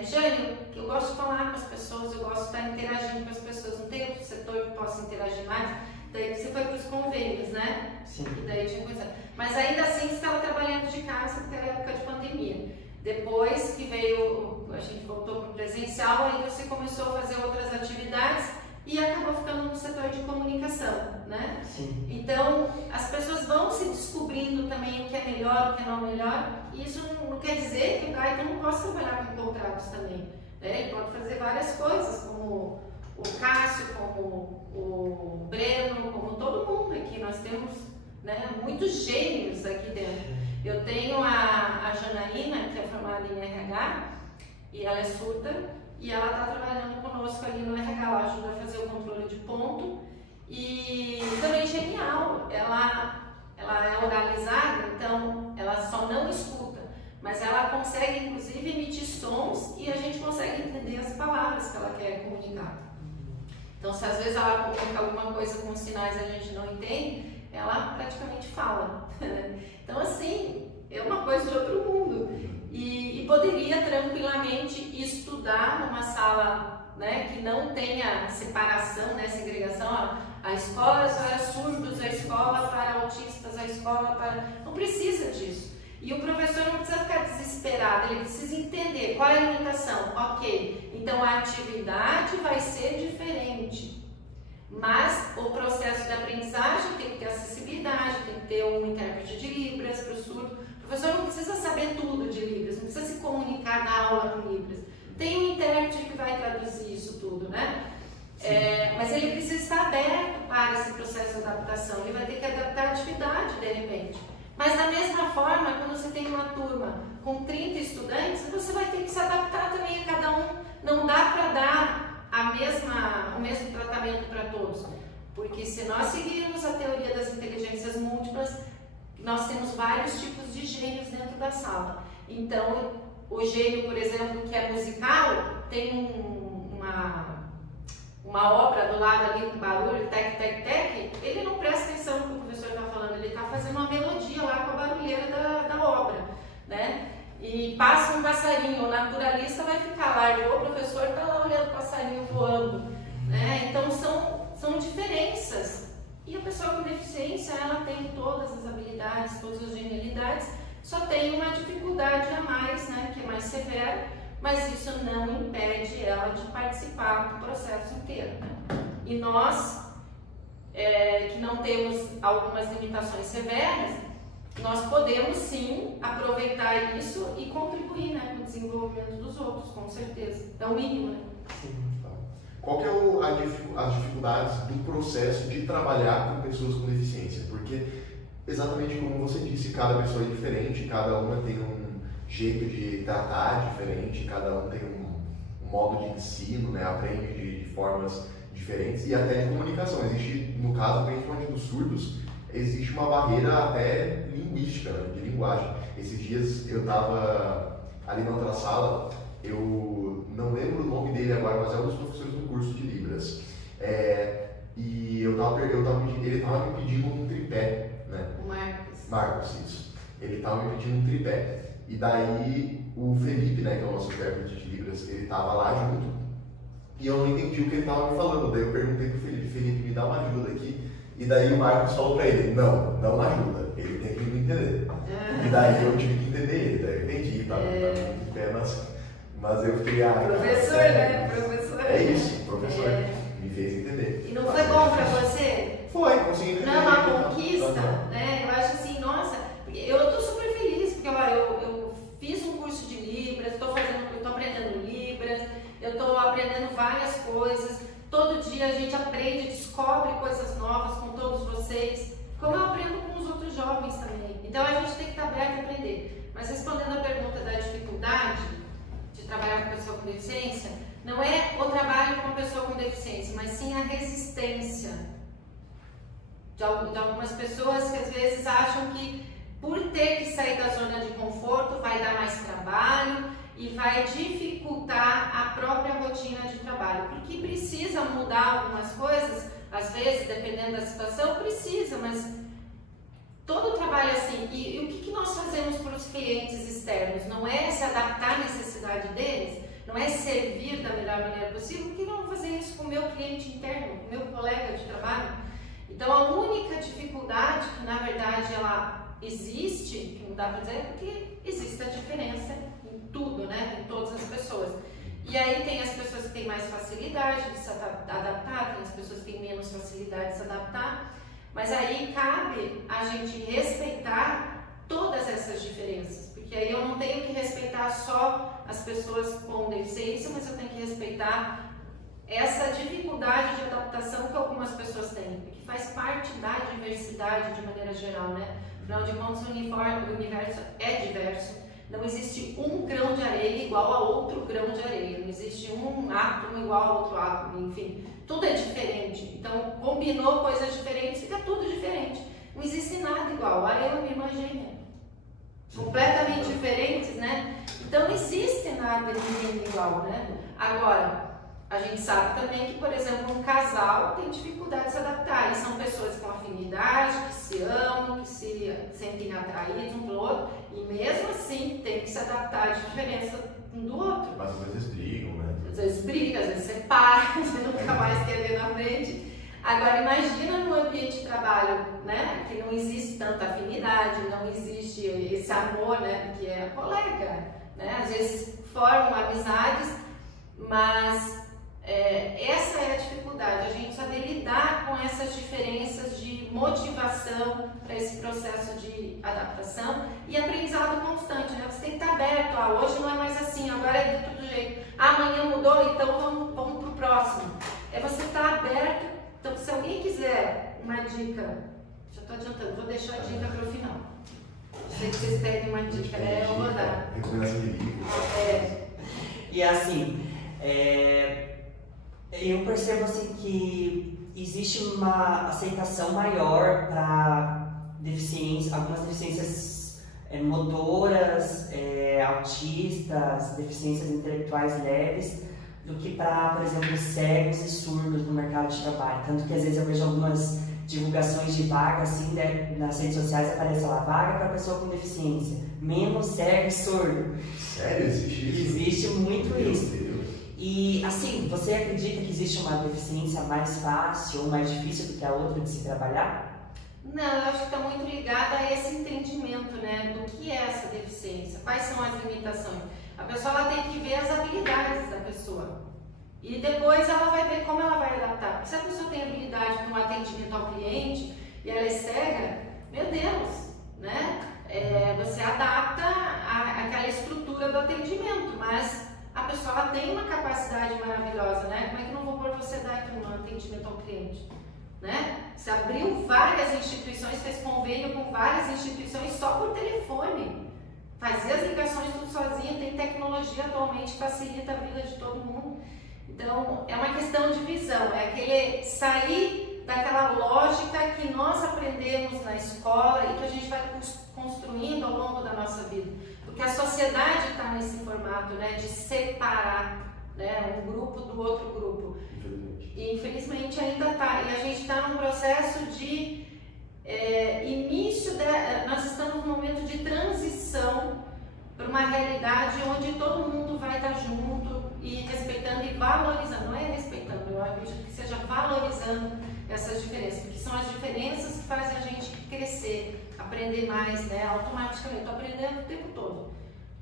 Jane, eu gosto de falar com as pessoas, eu gosto de estar interagindo com as pessoas, não tem outro setor que possa interagir mais? Daí você foi para os convênios, né? Sim. E daí tinha coisa. Mas ainda assim você estava trabalhando de casa, porque era época de pandemia. Depois que veio, a gente voltou para o presencial, aí você começou a fazer outras atividades e acabou ficando no setor de comunicação, né? Sim. Então, as pessoas vão se descobrindo também o que é melhor, o que não é melhor, e isso não quer dizer que o Daito não possa trabalhar com contratos também, né? Ele pode fazer várias coisas, como o Cássio, como o Breno, como todo mundo aqui. Nós temos, né, muitos gênios aqui dentro. Eu tenho a Janaína, que é formada em RH, e ela é surda, e ela está trabalhando conosco ali no RH, ela ajuda a fazer o controle de ponto, e também genial, ela é oralizada, então ela só não escuta, mas ela consegue inclusive emitir sons e a gente consegue entender as palavras que ela quer comunicar. Então se às vezes ela comunica alguma coisa com sinais e a gente não entende, ela praticamente fala. Então assim, é uma coisa de outro mundo. E poderia tranquilamente estudar numa sala, né, que não tenha separação, né, segregação. A escola é para surdos, a escola para autistas, a escola para... Não precisa disso. E o professor não precisa ficar desesperado, ele precisa entender qual é a limitação. Ok, então a atividade vai ser diferente, mas o processo de aprendizagem tem que ter acessibilidade, tem que ter um intérprete de Libras para o surdo. O professor não precisa saber tudo de Libras, não precisa se comunicar na aula com Libras. Tem um intérprete que vai traduzir isso tudo, né? Mas ele precisa estar aberto para esse processo de adaptação, ele vai ter que adaptar a atividade de repente. Mas da mesma forma, quando você tem uma turma com 30 estudantes, você vai ter que se adaptar também a cada um. Não dá para dar o mesmo tratamento para todos. Porque se nós seguirmos a teoria das inteligências múltiplas, nós temos vários tipos de gênios dentro da sala. Então, o gênio, por exemplo, que é musical, tem uma obra do lado ali com barulho, tec, tec, tec, ele não presta atenção no que o professor está falando, ele está fazendo uma melodia lá com a barulheira da obra, né? E passa um passarinho, o naturalista vai ficar lá, e o professor está lá olhando o passarinho voando, né? Então, são diferenças. E a pessoa com deficiência, ela tem todas as habilidades, todas as genialidades, só tem uma dificuldade a mais, né, que é mais severa, mas isso não impede ela de participar do processo inteiro, né? E nós, que não temos algumas limitações severas, nós podemos sim aproveitar isso e contribuir, né, com o desenvolvimento dos outros, com certeza. É o mínimo, né? Sim. Qual que é as dificuldades do processo de trabalhar com pessoas com deficiência? Porque, exatamente como você disse, cada pessoa é diferente, cada uma tem um jeito de tratar diferente, cada um tem um modo de ensino, né? Aprende de formas diferentes e até de comunicação. Existe, no caso, principalmente dos surdos, existe uma barreira até linguística, né? De linguagem. Esses dias eu estava ali na outra sala, eu não lembro o nome dele agora, mas é um dos professores do curso de Libras. E ele estava me pedindo um tripé, né? O Marcos, isso. Ele estava me pedindo um tripé. E daí o Felipe, né, que é o nosso intérprete de Libras, ele estava lá junto. E eu não entendi o que ele estava me falando. Daí eu perguntei pro Felipe, me dá uma ajuda aqui. E daí o Marcos falou para ele, não ajuda, ele tem que me entender. E daí eu tive que entender ele, daí eu entendi, tá muito pé mas eu fiquei... Professor, né? Professor. É isso, professor. Me fez entender. E não foi bom pra você? Foi, consegui entender. Não, uma conquista, né? Eu acho assim, nossa, eu tô super feliz, porque eu fiz um curso de Libras, eu tô aprendendo Libras, eu tô aprendendo várias coisas, todo dia a gente aprende, descobre coisas novas com todos vocês, como eu aprendo com os outros jovens também. Então a gente tem que estar aberto a aprender. Mas respondendo a pergunta da dificuldade de trabalhar com pessoa com deficiência, Não é o trabalho com a pessoa com deficiência, mas sim a resistência de algumas pessoas que às vezes acham que por ter que sair da zona de conforto vai dar mais trabalho e vai dificultar a própria rotina de trabalho, porque precisa mudar algumas coisas, às vezes, dependendo da situação, precisa, mas todo trabalho é assim. E o que nós fazemos para os clientes externos? Não é se adaptar à necessidade deles, não é servir da melhor maneira possível, porque não vou fazer isso com o meu cliente interno, com o meu colega de trabalho. Então, a única dificuldade que, na verdade, ela existe, que não dá para dizer, é porque existe a diferença em tudo, né? Em todas as pessoas. E aí tem as pessoas que têm mais facilidade de se adaptar, tem as pessoas que têm menos facilidade de se adaptar, mas aí cabe a gente respeitar todas essas diferenças, porque aí eu não tenho que respeitar só as pessoas com deficiência, mas eu tenho que respeitar essa dificuldade de adaptação que algumas pessoas têm, porque faz parte da diversidade de maneira geral, né? Afinal de contas, o universo é diverso. Não existe um grão de areia igual a outro grão de areia. Não existe um átomo igual a outro átomo. Enfim, tudo é diferente. Então, combinou coisas diferentes, fica tudo diferente. Não existe nada igual. Ah, eu e minha irmã gêmea. Completamente diferentes, né? Então, não existe nada ninguém igual, né? Agora, a gente sabe também que, por exemplo, um casal tem dificuldade de se adaptar. E são pessoas com afinidade, que se amam, que se sentem atraídos um pelo outro. E mesmo assim tem que se adaptar à diferença um do outro. Mas às vezes brigam, né? Às vezes briga, às vezes separa, você nunca mais quer ver na frente. Agora imagina no ambiente de trabalho, né? Que não existe tanta afinidade, não existe esse amor, né? Que é colega, né? Às vezes formam amizades, mas essa é a dificuldade, a gente saber lidar com essas diferenças de motivação para esse processo de adaptação e aprendizado constante, né? Você tem que estar aberto, hoje não é mais assim, agora é de todo jeito, amanhã mudou, então vamos para o próximo. É você estar aberto. Então, se alguém quiser uma dica, já estou adiantando, vou deixar a dica para o final. Sei que vocês pedem uma dica, né? Eu vou dar. Recomendação de livro. E assim, eu percebo assim que existe uma aceitação maior para deficiências, algumas deficiências motoras, autistas, deficiências intelectuais leves, do que para, por exemplo, cegos e surdos no mercado de trabalho. Tanto que às vezes eu vejo algumas divulgações de vaga, assim, né, nas redes sociais aparece lá, vaga para pessoa com deficiência, menos cego e surdo. Sério? Existe isso? Existe muito Meu isso. Deus. E assim, você acredita que existe uma deficiência mais fácil ou mais difícil do que a outra de se trabalhar? Não, eu acho que está muito ligada a esse entendimento, né, do que é essa deficiência, quais são as limitações. A pessoa ela tem que ver as habilidades da pessoa e depois ela vai ver como ela vai adaptar. Porque se a pessoa tem habilidade para um atendimento ao cliente e ela é cega, meu Deus, né? Você adapta àquela estrutura do atendimento, mas a pessoa ela tem uma capacidade maravilhosa, né? Como é que eu não vou pôr você dar aqui um atendimento ao cliente? Né? Você abriu várias instituições, fez convênio com várias instituições só por telefone. Fazia as ligações tudo sozinha, tem tecnologia atualmente que facilita a vida de todo mundo. Então, é uma questão de visão, é aquele sair daquela lógica que nós aprendemos na escola e que a gente vai construindo ao longo da nossa vida. Porque a sociedade está nesse formato, né, de separar, né, um grupo do outro grupo. E infelizmente ainda está. E a gente está num processo de nós estamos num momento de transição para uma realidade onde todo mundo vai estar junto e respeitando e valorizando, não é respeitando, eu acredito que seja valorizando essas diferenças, porque são as diferenças que fazem a gente crescer, aprender mais, né, automaticamente. Estou aprendendo o tempo todo,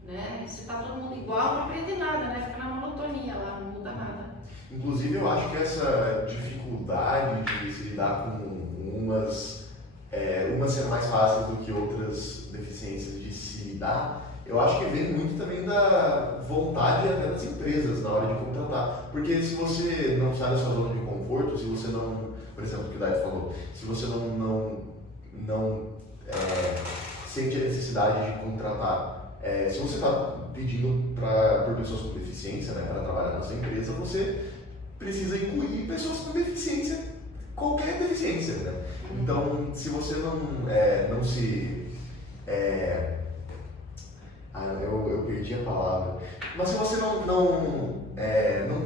né? Se está todo mundo igual, não aprende nada, né? Fica na monotonia lá, não muda nada. Inclusive, eu acho que essa dificuldade de se lidar com umas sendo mais fáceis do que outras deficiências de se lidar, eu acho que vem muito também da vontade até das empresas na hora de contratar. Porque se você não sai da sua zona de conforto, se você não, por exemplo, o que o Dai falou, se você não sente a necessidade de contratar, se você está pedindo por pessoas com deficiência, né, para trabalhar na sua empresa, você precisa incluir pessoas com deficiência, qualquer deficiência, né? Então, se você não se... eu perdi a palavra. Mas se você não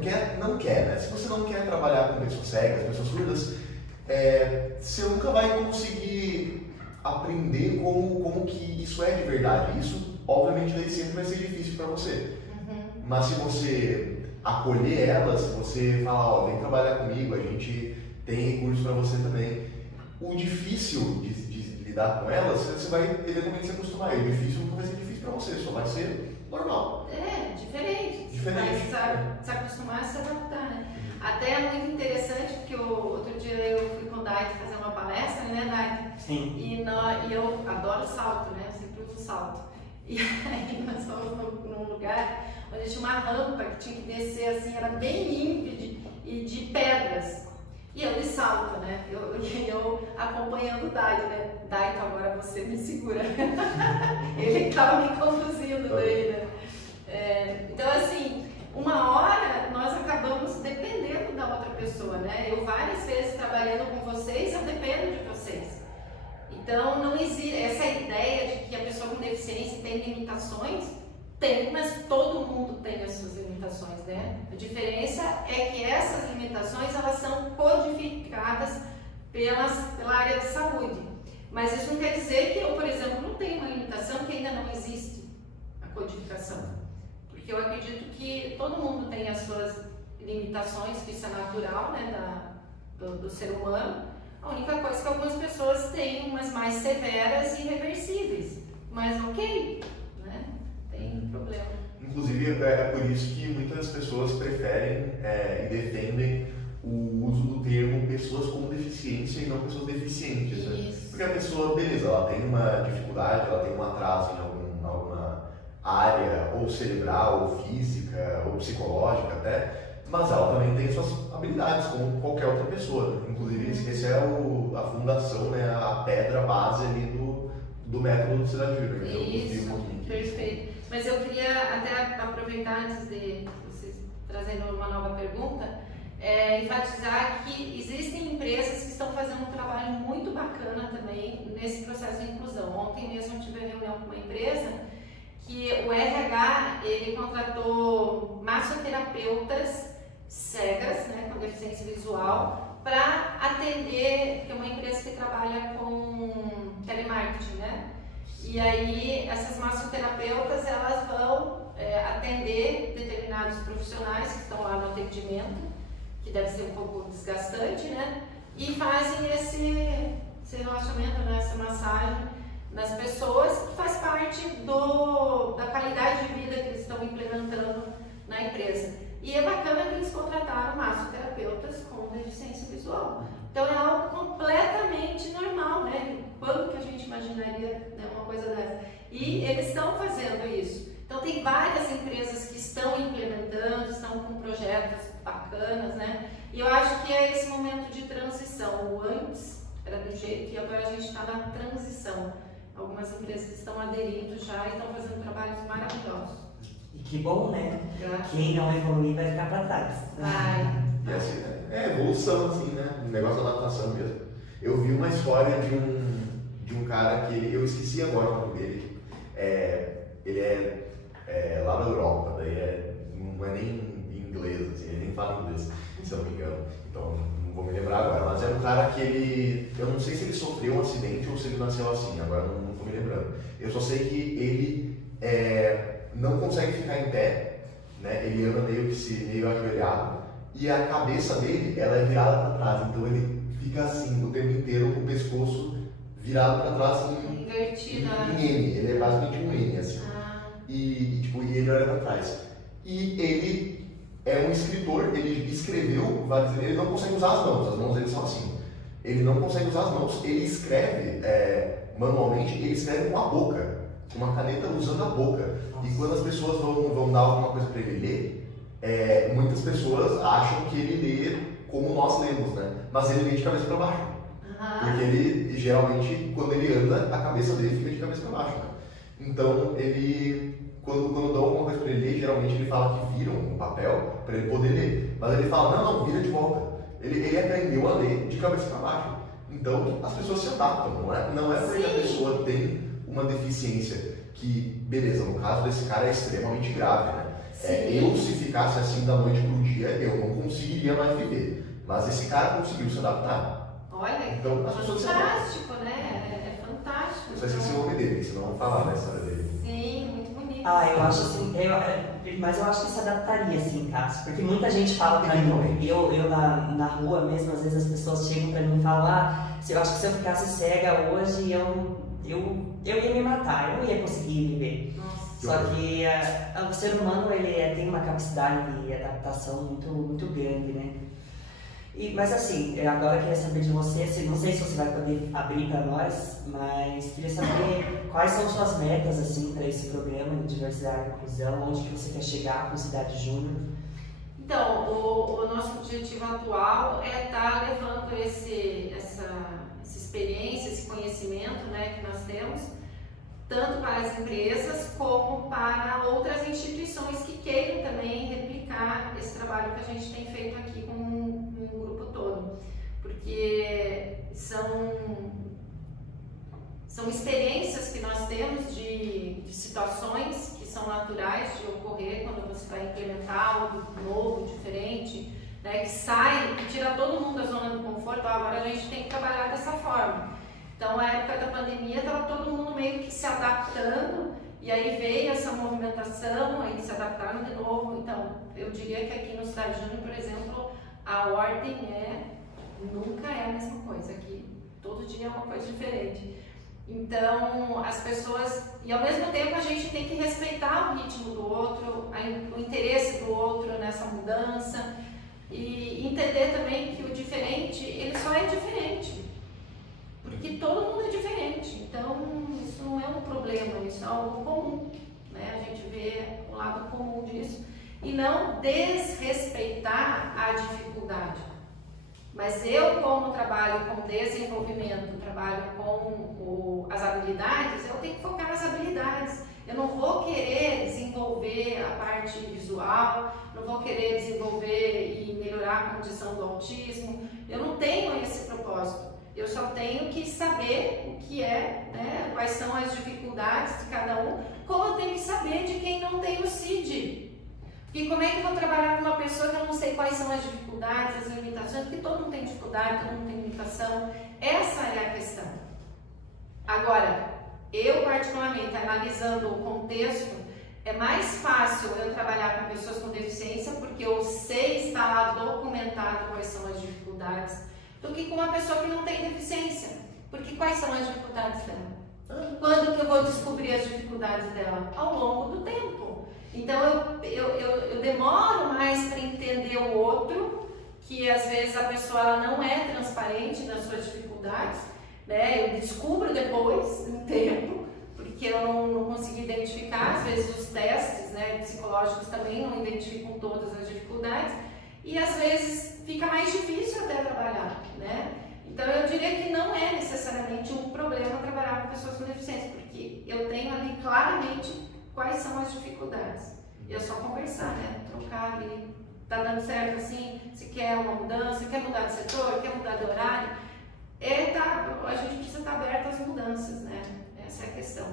quer, né? Se você não quer trabalhar com pessoas cegas, pessoas surdas, você nunca vai conseguir aprender como que isso é de verdade. Isso, obviamente, daí sempre vai ser difícil para você. Mas se você acolher elas, se você falar, ó, vem trabalhar comigo, a gente tem recursos para você também. O difícil de lidar com elas, você vai eventualmente se acostumar. E o difícil nunca vai ser difícil para você, só vai ser normal. Diferente. Diferente. Vai se acostumar a se adaptar, né? Até é muito interessante, porque outro dia eu fui com o Dai fazer uma palestra, né, Dai? Sim. E eu adoro salto, né? Eu sempre uso salto. E aí nós fomos num lugar onde tinha uma rampa que tinha que descer assim, era bem íngreme e de pedras. E eu de salto, né? Eu acompanhando o Dai, né? Dai, então agora você me segura. Ele estava me conduzindo daí, né? Então, assim, uma hora nós acabamos dependendo da outra pessoa, né? Eu várias vezes trabalhando com vocês, eu dependo de vocês. Então, não existe essa ideia de que a pessoa com deficiência tem limitações. Tem, mas todo mundo tem as suas limitações, né? A diferença é que essas limitações, elas são codificadas pela área de saúde. Mas isso não quer dizer que eu, por exemplo, não tenho uma limitação que ainda não existe a codificação. Porque eu acredito que todo mundo tem as suas limitações, que isso é natural, né, do ser humano. A única coisa é que algumas pessoas têm umas mais severas e irreversíveis. Mas ok, né? Tem problema. Inclusive, é por isso que muitas pessoas preferem e defendem o uso do termo pessoas com deficiência e não pessoas deficientes, né? Porque a pessoa, beleza, ela tem uma dificuldade, ela tem um atraso em alguma área, ou cerebral, ou física, ou psicológica até, mas ela também tem suas habilidades, como qualquer outra pessoa. Inclusive, essa é a fundação, né, a pedra base ali do método do Cidade Júnior. Então, Isso, perfeito. Mas eu queria até aproveitar, antes de vocês trazerem uma nova pergunta, enfatizar que existem empresas que estão fazendo um trabalho muito bacana também nesse processo de inclusão. Ontem mesmo eu tive uma reunião com uma empresa que o RH, ele contratou massoterapeutas cegas, né, com deficiência visual, para atender, que é uma empresa que trabalha com telemarketing, né? E aí essas massoterapeutas, elas vão atender determinados profissionais que estão lá no atendimento, que deve ser um pouco desgastante, né? E fazem esse relaxamento, né? Essa massagem nas pessoas, que faz parte da qualidade de vida que eles estão implementando na empresa. E é bacana que eles contrataram massoterapeutas com deficiência visual. Então é algo completamente normal, né? Quando que a gente imaginaria, né, uma coisa dessa? E eles estão fazendo isso. Então tem várias empresas que estão implementando, estão com projetos bacanas, né? E eu acho que é esse momento de transição. O antes era do jeito e agora a gente está na transição. Algumas empresas estão aderindo já e estão fazendo trabalhos maravilhosos. E que bom, né? Quem não evoluir vai ficar para trás. Vai. E assim, evolução, assim, né? Um negócio de adaptação mesmo. Eu vi uma história de um cara que eu esqueci agora o nome dele. Ele é lá da Europa, daí não é nem inglês, assim, ele nem fala inglês, se eu não me engano. Então não vou me lembrar agora, mas é um cara que eu não sei se ele sofreu um acidente ou se ele nasceu assim, agora não estou me lembrando. Eu só sei que ele não consegue ficar em pé, né? Ele anda meio ajoelhado e a cabeça dele, ela é virada para trás, então ele fica assim o tempo inteiro com o pescoço virado para trás invertido, em N, ele é basicamente um N assim. E ele olha para trás. E ele é um escritor, ele escreveu vários, ele não consegue usar as mãos dele são assim. Ele não consegue usar as mãos, ele escreve manualmente, ele escreve com a boca, com uma caneta usando a boca. Nossa. E quando as pessoas vão dar alguma coisa para ele ler, muitas pessoas acham que ele lê como nós lemos, né? Mas ele lê de cabeça para baixo. Porque ele, geralmente, quando ele anda, a cabeça dele fica de cabeça para baixo, né? Então, ele quando dão alguma coisa para ele ler, geralmente ele fala que viram um papel para ele poder ler. Mas ele fala, não, vira de volta. Ele aprendeu a ler de cabeça para baixo. Então as pessoas se adaptam, não é porque a pessoa tem uma deficiência que, beleza, no caso desse cara é extremamente grave, né? Eu, se ficasse assim da noite pro dia, eu não conseguiria mais viver. Mas esse cara conseguiu se adaptar. Olha, então, as pessoas se adaptam. fantástico, né? É fantástico. Eu só esqueci o nome dele, senão eu vou falar da história dele. Sim, muito bonito. Eu acho assim, mas eu acho que se adaptaria assim, Cássio, porque muita gente fala pra mim, eu na rua mesmo, às vezes as pessoas chegam pra mim e falam, eu acho que se eu ficasse cega hoje, eu ia me matar, eu não ia conseguir viver. Nossa. Só que o ser humano ele tem uma capacidade de adaptação muito grande, né? Mas assim, agora eu queria saber de você, não sei se você vai poder abrir para nós, mas queria saber quais são suas metas assim para esse programa de diversidade e inclusão, onde que você quer chegar com Cidade Júnior? Então, o nosso objetivo atual é estar levando essa experiência, esse conhecimento, né, que nós temos, tanto para as empresas como para outras instituições que queiram também replicar esse trabalho que a gente tem feito aqui com o grupo todo, porque são experiências que nós temos de situações que são naturais de ocorrer quando você vai implementar algo novo, diferente, né, que sai, que tira todo mundo da zona do conforto. Agora a gente tem que trabalhar dessa forma. Então, na época da pandemia, estava todo mundo meio que se adaptando, e aí veio essa movimentação, aí se adaptaram de novo. Então, eu diria que aqui no Cidade Júnior, por exemplo, a ordem nunca é a mesma coisa, aqui todo dia é uma coisa diferente. Então, as pessoas, e ao mesmo tempo a gente tem que respeitar o ritmo do outro, o interesse do outro nessa mudança, e entender também que o diferente, ele só é diferente. Porque todo mundo é diferente, então isso não é um problema, isso é algo comum, né? A gente vê o lado comum disso e não desrespeitar a dificuldade. Mas eu, como trabalho com desenvolvimento, trabalho com as habilidades, eu tenho que focar nas habilidades. Eu não vou querer desenvolver a parte visual, não vou querer desenvolver e melhorar a condição do autismo, eu não tenho esse propósito. Eu só tenho que saber o que é, né, quais são as dificuldades de cada um, como eu tenho que saber de quem não tem o CID. Porque como é que eu vou trabalhar com uma pessoa que eu não sei quais são as dificuldades, as limitações, porque todo mundo tem dificuldade, todo mundo tem limitação. Essa é a questão. Agora, eu particularmente, analisando o contexto, é mais fácil eu trabalhar com pessoas com deficiência, porque eu sei, está lá documentado quais são as dificuldades, do que com uma pessoa que não tem deficiência. Porque quais são as dificuldades dela? Quando que eu vou descobrir as dificuldades dela? Ao longo do tempo. Então eu demoro mais para entender o outro, que às vezes a pessoa ela não é transparente nas suas dificuldades, né? Eu descubro depois, no tempo, porque eu não consegui identificar. Às vezes os testes, né, psicológicos também não identificam todas as dificuldades. E às vezes fica mais difícil até trabalhar, né? Então eu diria que não é necessariamente um problema trabalhar com pessoas com deficiência, porque eu tenho ali claramente quais são as dificuldades. E é só conversar, né? Trocar ali, tá dando certo assim, se quer uma mudança, quer mudar de setor, quer mudar de horário, a gente precisa estar aberto às mudanças, né? Essa é a questão.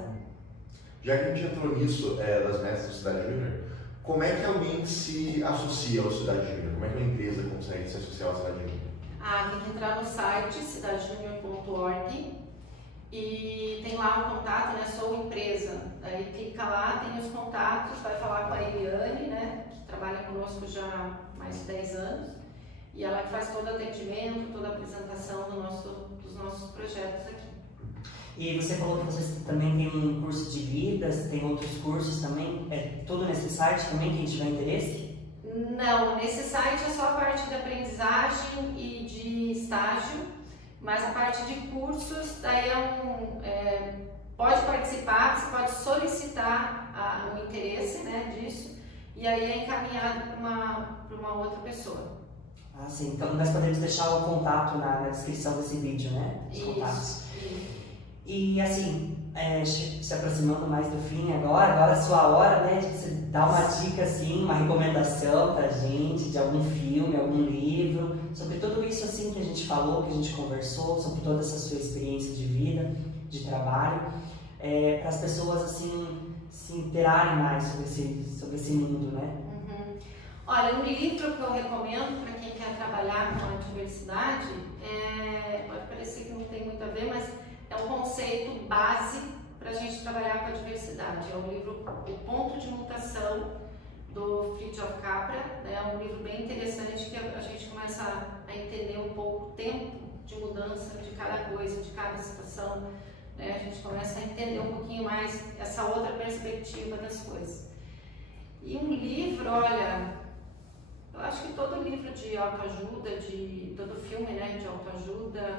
Já que a gente entrou nisso das metas do Cidade Júnior, como é que alguém se associa ao Cidade Júnior? Como é que uma empresa consegue se associar ao Cidade Júnior? Tem que entrar no site cidadejunior.org e tem lá o contato, né? Sou empresa. Aí clica lá, tem os contatos, vai falar com a Eliane, né? Que trabalha conosco já há mais de 10 anos. E ela que faz todo o atendimento, toda a apresentação dos nossos projetos aqui. E você falou que vocês também tem um curso de Libras, tem outros cursos também? É tudo nesse site também, quem tiver interesse? Não, nesse site é só a parte de aprendizagem e de estágio, mas a parte de cursos, daí pode participar, você pode solicitar o interesse, né, disso, e aí é encaminhado para uma outra pessoa. Ah, sim. Então nós podemos deixar o contato na descrição desse vídeo, né? Os contatos. Isso. E assim, se aproximando mais do fim agora é a sua hora, né, de você dar uma dica, assim, uma recomendação pra gente, de algum filme, algum livro, sobre tudo isso assim que a gente falou, que a gente conversou, sobre toda essa sua experiência de vida, de trabalho, para as pessoas assim se interarem mais sobre esse mundo, né? Uhum. Olha, um livro que eu recomendo para quem quer trabalhar com a diversidade, pode parecer que não tem muito a ver, mas é um conceito base para a gente trabalhar com a diversidade. É o livro O Ponto de Mutação, do Fritjof Capra. É um livro bem interessante que a gente começa a entender um pouco o tempo de mudança de cada coisa, de cada situação. A gente começa a entender um pouquinho mais essa outra perspectiva das coisas. E um livro, olha, eu acho que todo livro de autoajuda, todo filme, né, de autoajuda,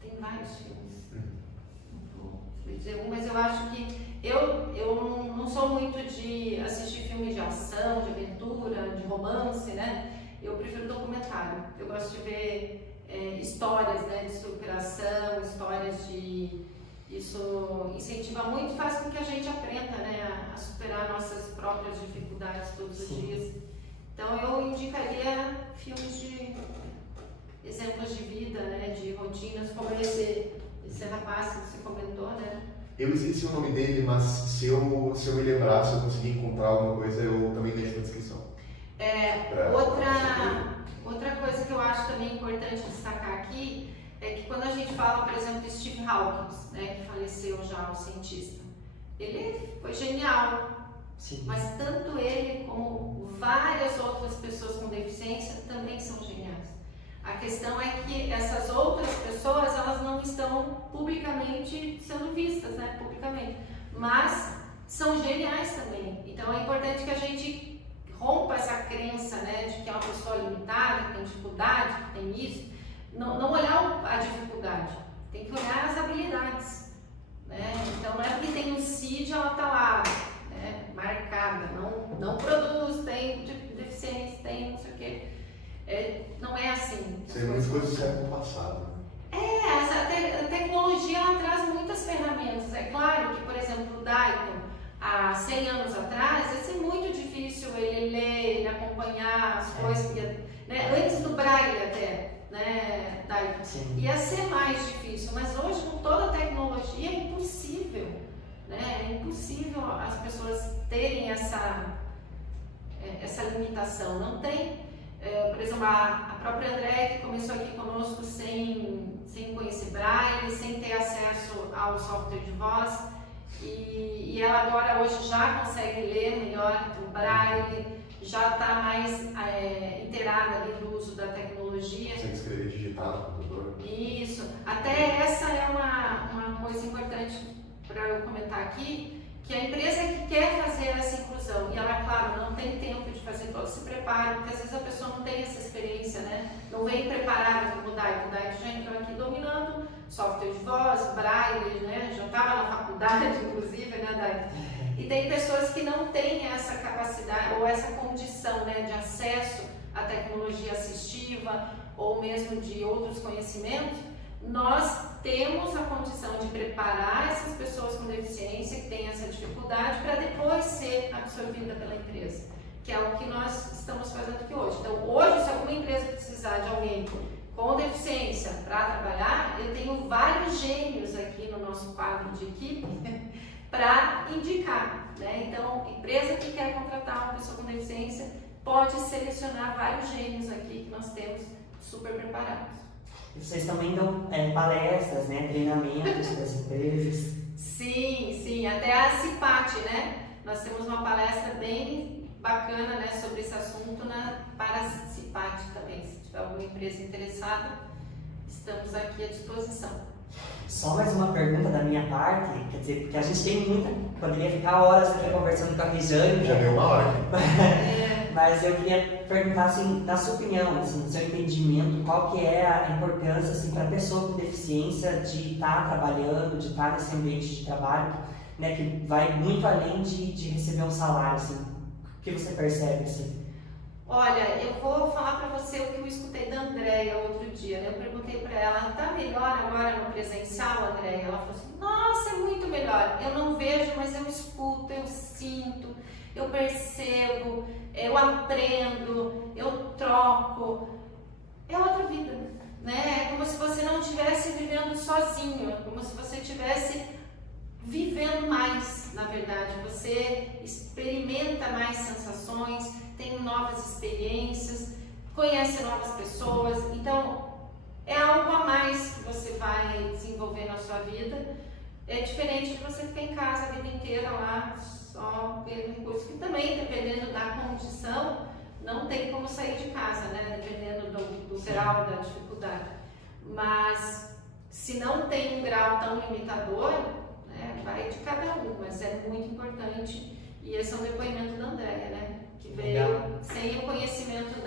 tem vários filmes, não vou dizer um, mas eu acho que eu não sou muito de assistir filmes de ação, de aventura, de romance, né? Eu prefiro documentário. Eu gosto de ver histórias, né, de superação, histórias de... Isso incentiva muito e faz com que a gente aprenda, né, a superar nossas próprias dificuldades todos os dias. Então eu indicaria filmes de exemplos de vida, né, de rotinas, como esse rapaz que você comentou, né? Eu esqueci o nome dele, mas se eu me lembrar, se eu conseguir encontrar alguma coisa, eu também deixo na descrição. Outra coisa que eu acho também importante destacar aqui é que quando a gente fala, por exemplo, de Stephen Hawking, né, que faleceu já, o cientista, ele foi genial. Sim. Mas tanto ele como várias outras pessoas com deficiência também são geniais. A questão é que essas outras pessoas, elas não estão publicamente sendo vistas, né, publicamente, mas são geniais também. Então é importante que a gente rompa essa crença, né, de que é uma pessoa limitada, que tem dificuldade, que tem isso. Não olhar a dificuldade, tem que olhar as habilidades, né? Então não é porque tem um CID, ela está lá, né, marcada, não produz, tem deficiência, tem não sei o quê. Não é assim. Isso é muitas coisas do século passado. A tecnologia ela traz muitas ferramentas. É claro que, por exemplo, o Dayton, há 100 anos atrás, ia ser muito difícil ele ler, ele acompanhar as coisas, né? Antes do Braille até, né, Dayton. Sim. Ia ser mais difícil, mas hoje com toda a tecnologia é impossível, né? É impossível as pessoas terem essa limitação, não tem. Por exemplo, a própria André, que começou aqui conosco sem conhecer Braille, sem ter acesso ao software de voz, e ela agora hoje já consegue ler melhor o Braille, já está mais inteirada ali do uso da tecnologia. Consegue escrever digitar no computador. Isso. Até essa é uma coisa importante para eu comentar aqui, que a empresa que quer fazer essa inclusão, e ela, claro, não tem tempo de fazer todo esse preparo, porque às vezes a pessoa não tem essa experiência, né? Não vem preparada para mudar. O Dayton já entrou aqui dominando software de voz, Braille, né? Já estava na faculdade, inclusive, né, Dayton? E tem pessoas que não têm essa capacidade ou essa condição, né, de acesso à tecnologia assistiva ou mesmo de outros conhecimentos. Nós temos a condição de preparar essas pessoas com deficiência que têm essa dificuldade para depois ser absorvida pela empresa, que é o que nós estamos fazendo aqui hoje. Então, hoje, se alguma empresa precisar de alguém com deficiência para trabalhar, eu tenho vários gênios aqui no nosso quadro de equipe para indicar, né? Então, empresa que quer contratar uma pessoa com deficiência pode selecionar vários gênios aqui que nós temos super preparados. E vocês também dão palestras, né, treinamentos para as empresas? Sim, até a CIPAT, né? Nós temos uma palestra bem bacana, né, sobre esse assunto para a CIPAT também. Se tiver alguma empresa interessada, estamos aqui à disposição. Só mais uma pergunta da minha parte, quer dizer, porque a gente tem muita... Poderia ficar horas aqui conversando com a Regiane. Já deu uma hora aqui. Mas eu queria perguntar, assim, na sua opinião, assim, no seu entendimento, qual que é a importância, assim, para a pessoa com deficiência de estar trabalhando, de estar nesse ambiente de trabalho, né, que vai muito além de receber um salário, assim. O que você percebe, assim? Olha, eu vou falar para você o que eu escutei da Andréia outro dia, né? Eu perguntei para ela, tá melhor agora no presencial, Andréia? Ela falou assim, nossa, é muito melhor. Eu não vejo, mas eu escuto, eu sinto, eu percebo, eu aprendo, eu troco. É outra vida, né? É como se você não estivesse vivendo sozinho, é como se você estivesse vivendo mais, na verdade. Você experimenta mais sensações, tem novas experiências, conhece novas pessoas, então é algo a mais que você vai desenvolver na sua vida. É diferente de você ficar em casa a vida inteira lá, só pelo recurso, que também, dependendo da condição, não tem como sair de casa, né? Dependendo do grau da dificuldade. Mas se não tem um grau tão limitador, né, vai de cada um, mas é muito importante. E esse é um depoimento da Andréia, né? Que veio sem o conhecimento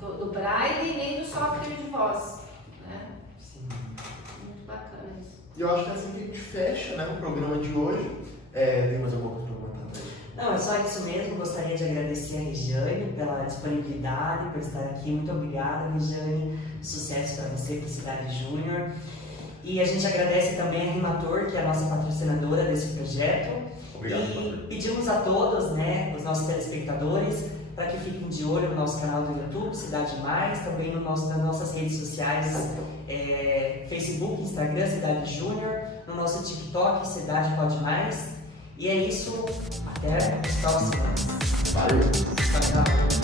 do Braille nem do software de voz, né? Sim. Muito bacana isso. E eu acho que é assim que a gente fecha, né, o programa de hoje. Tem mais alguma coisa para comentar? Não, é só isso mesmo. Gostaria de agradecer a Regiane pela disponibilidade, por estar aqui. Muito obrigada, Regiane. Sucesso para você, para a Cidade Júnior. E a gente agradece também a Rimator, que é a nossa patrocinadora desse projeto. Obrigado. E pedimos a todos, né, os nossos telespectadores, para que fiquem de olho no nosso canal do YouTube, Cidade Mais, também nas nossas redes sociais, Facebook, Instagram, Cidade Júnior, no nosso TikTok, Cidade Pode Mais. E é isso, até a próxima. Valeu. Tchau, tchau.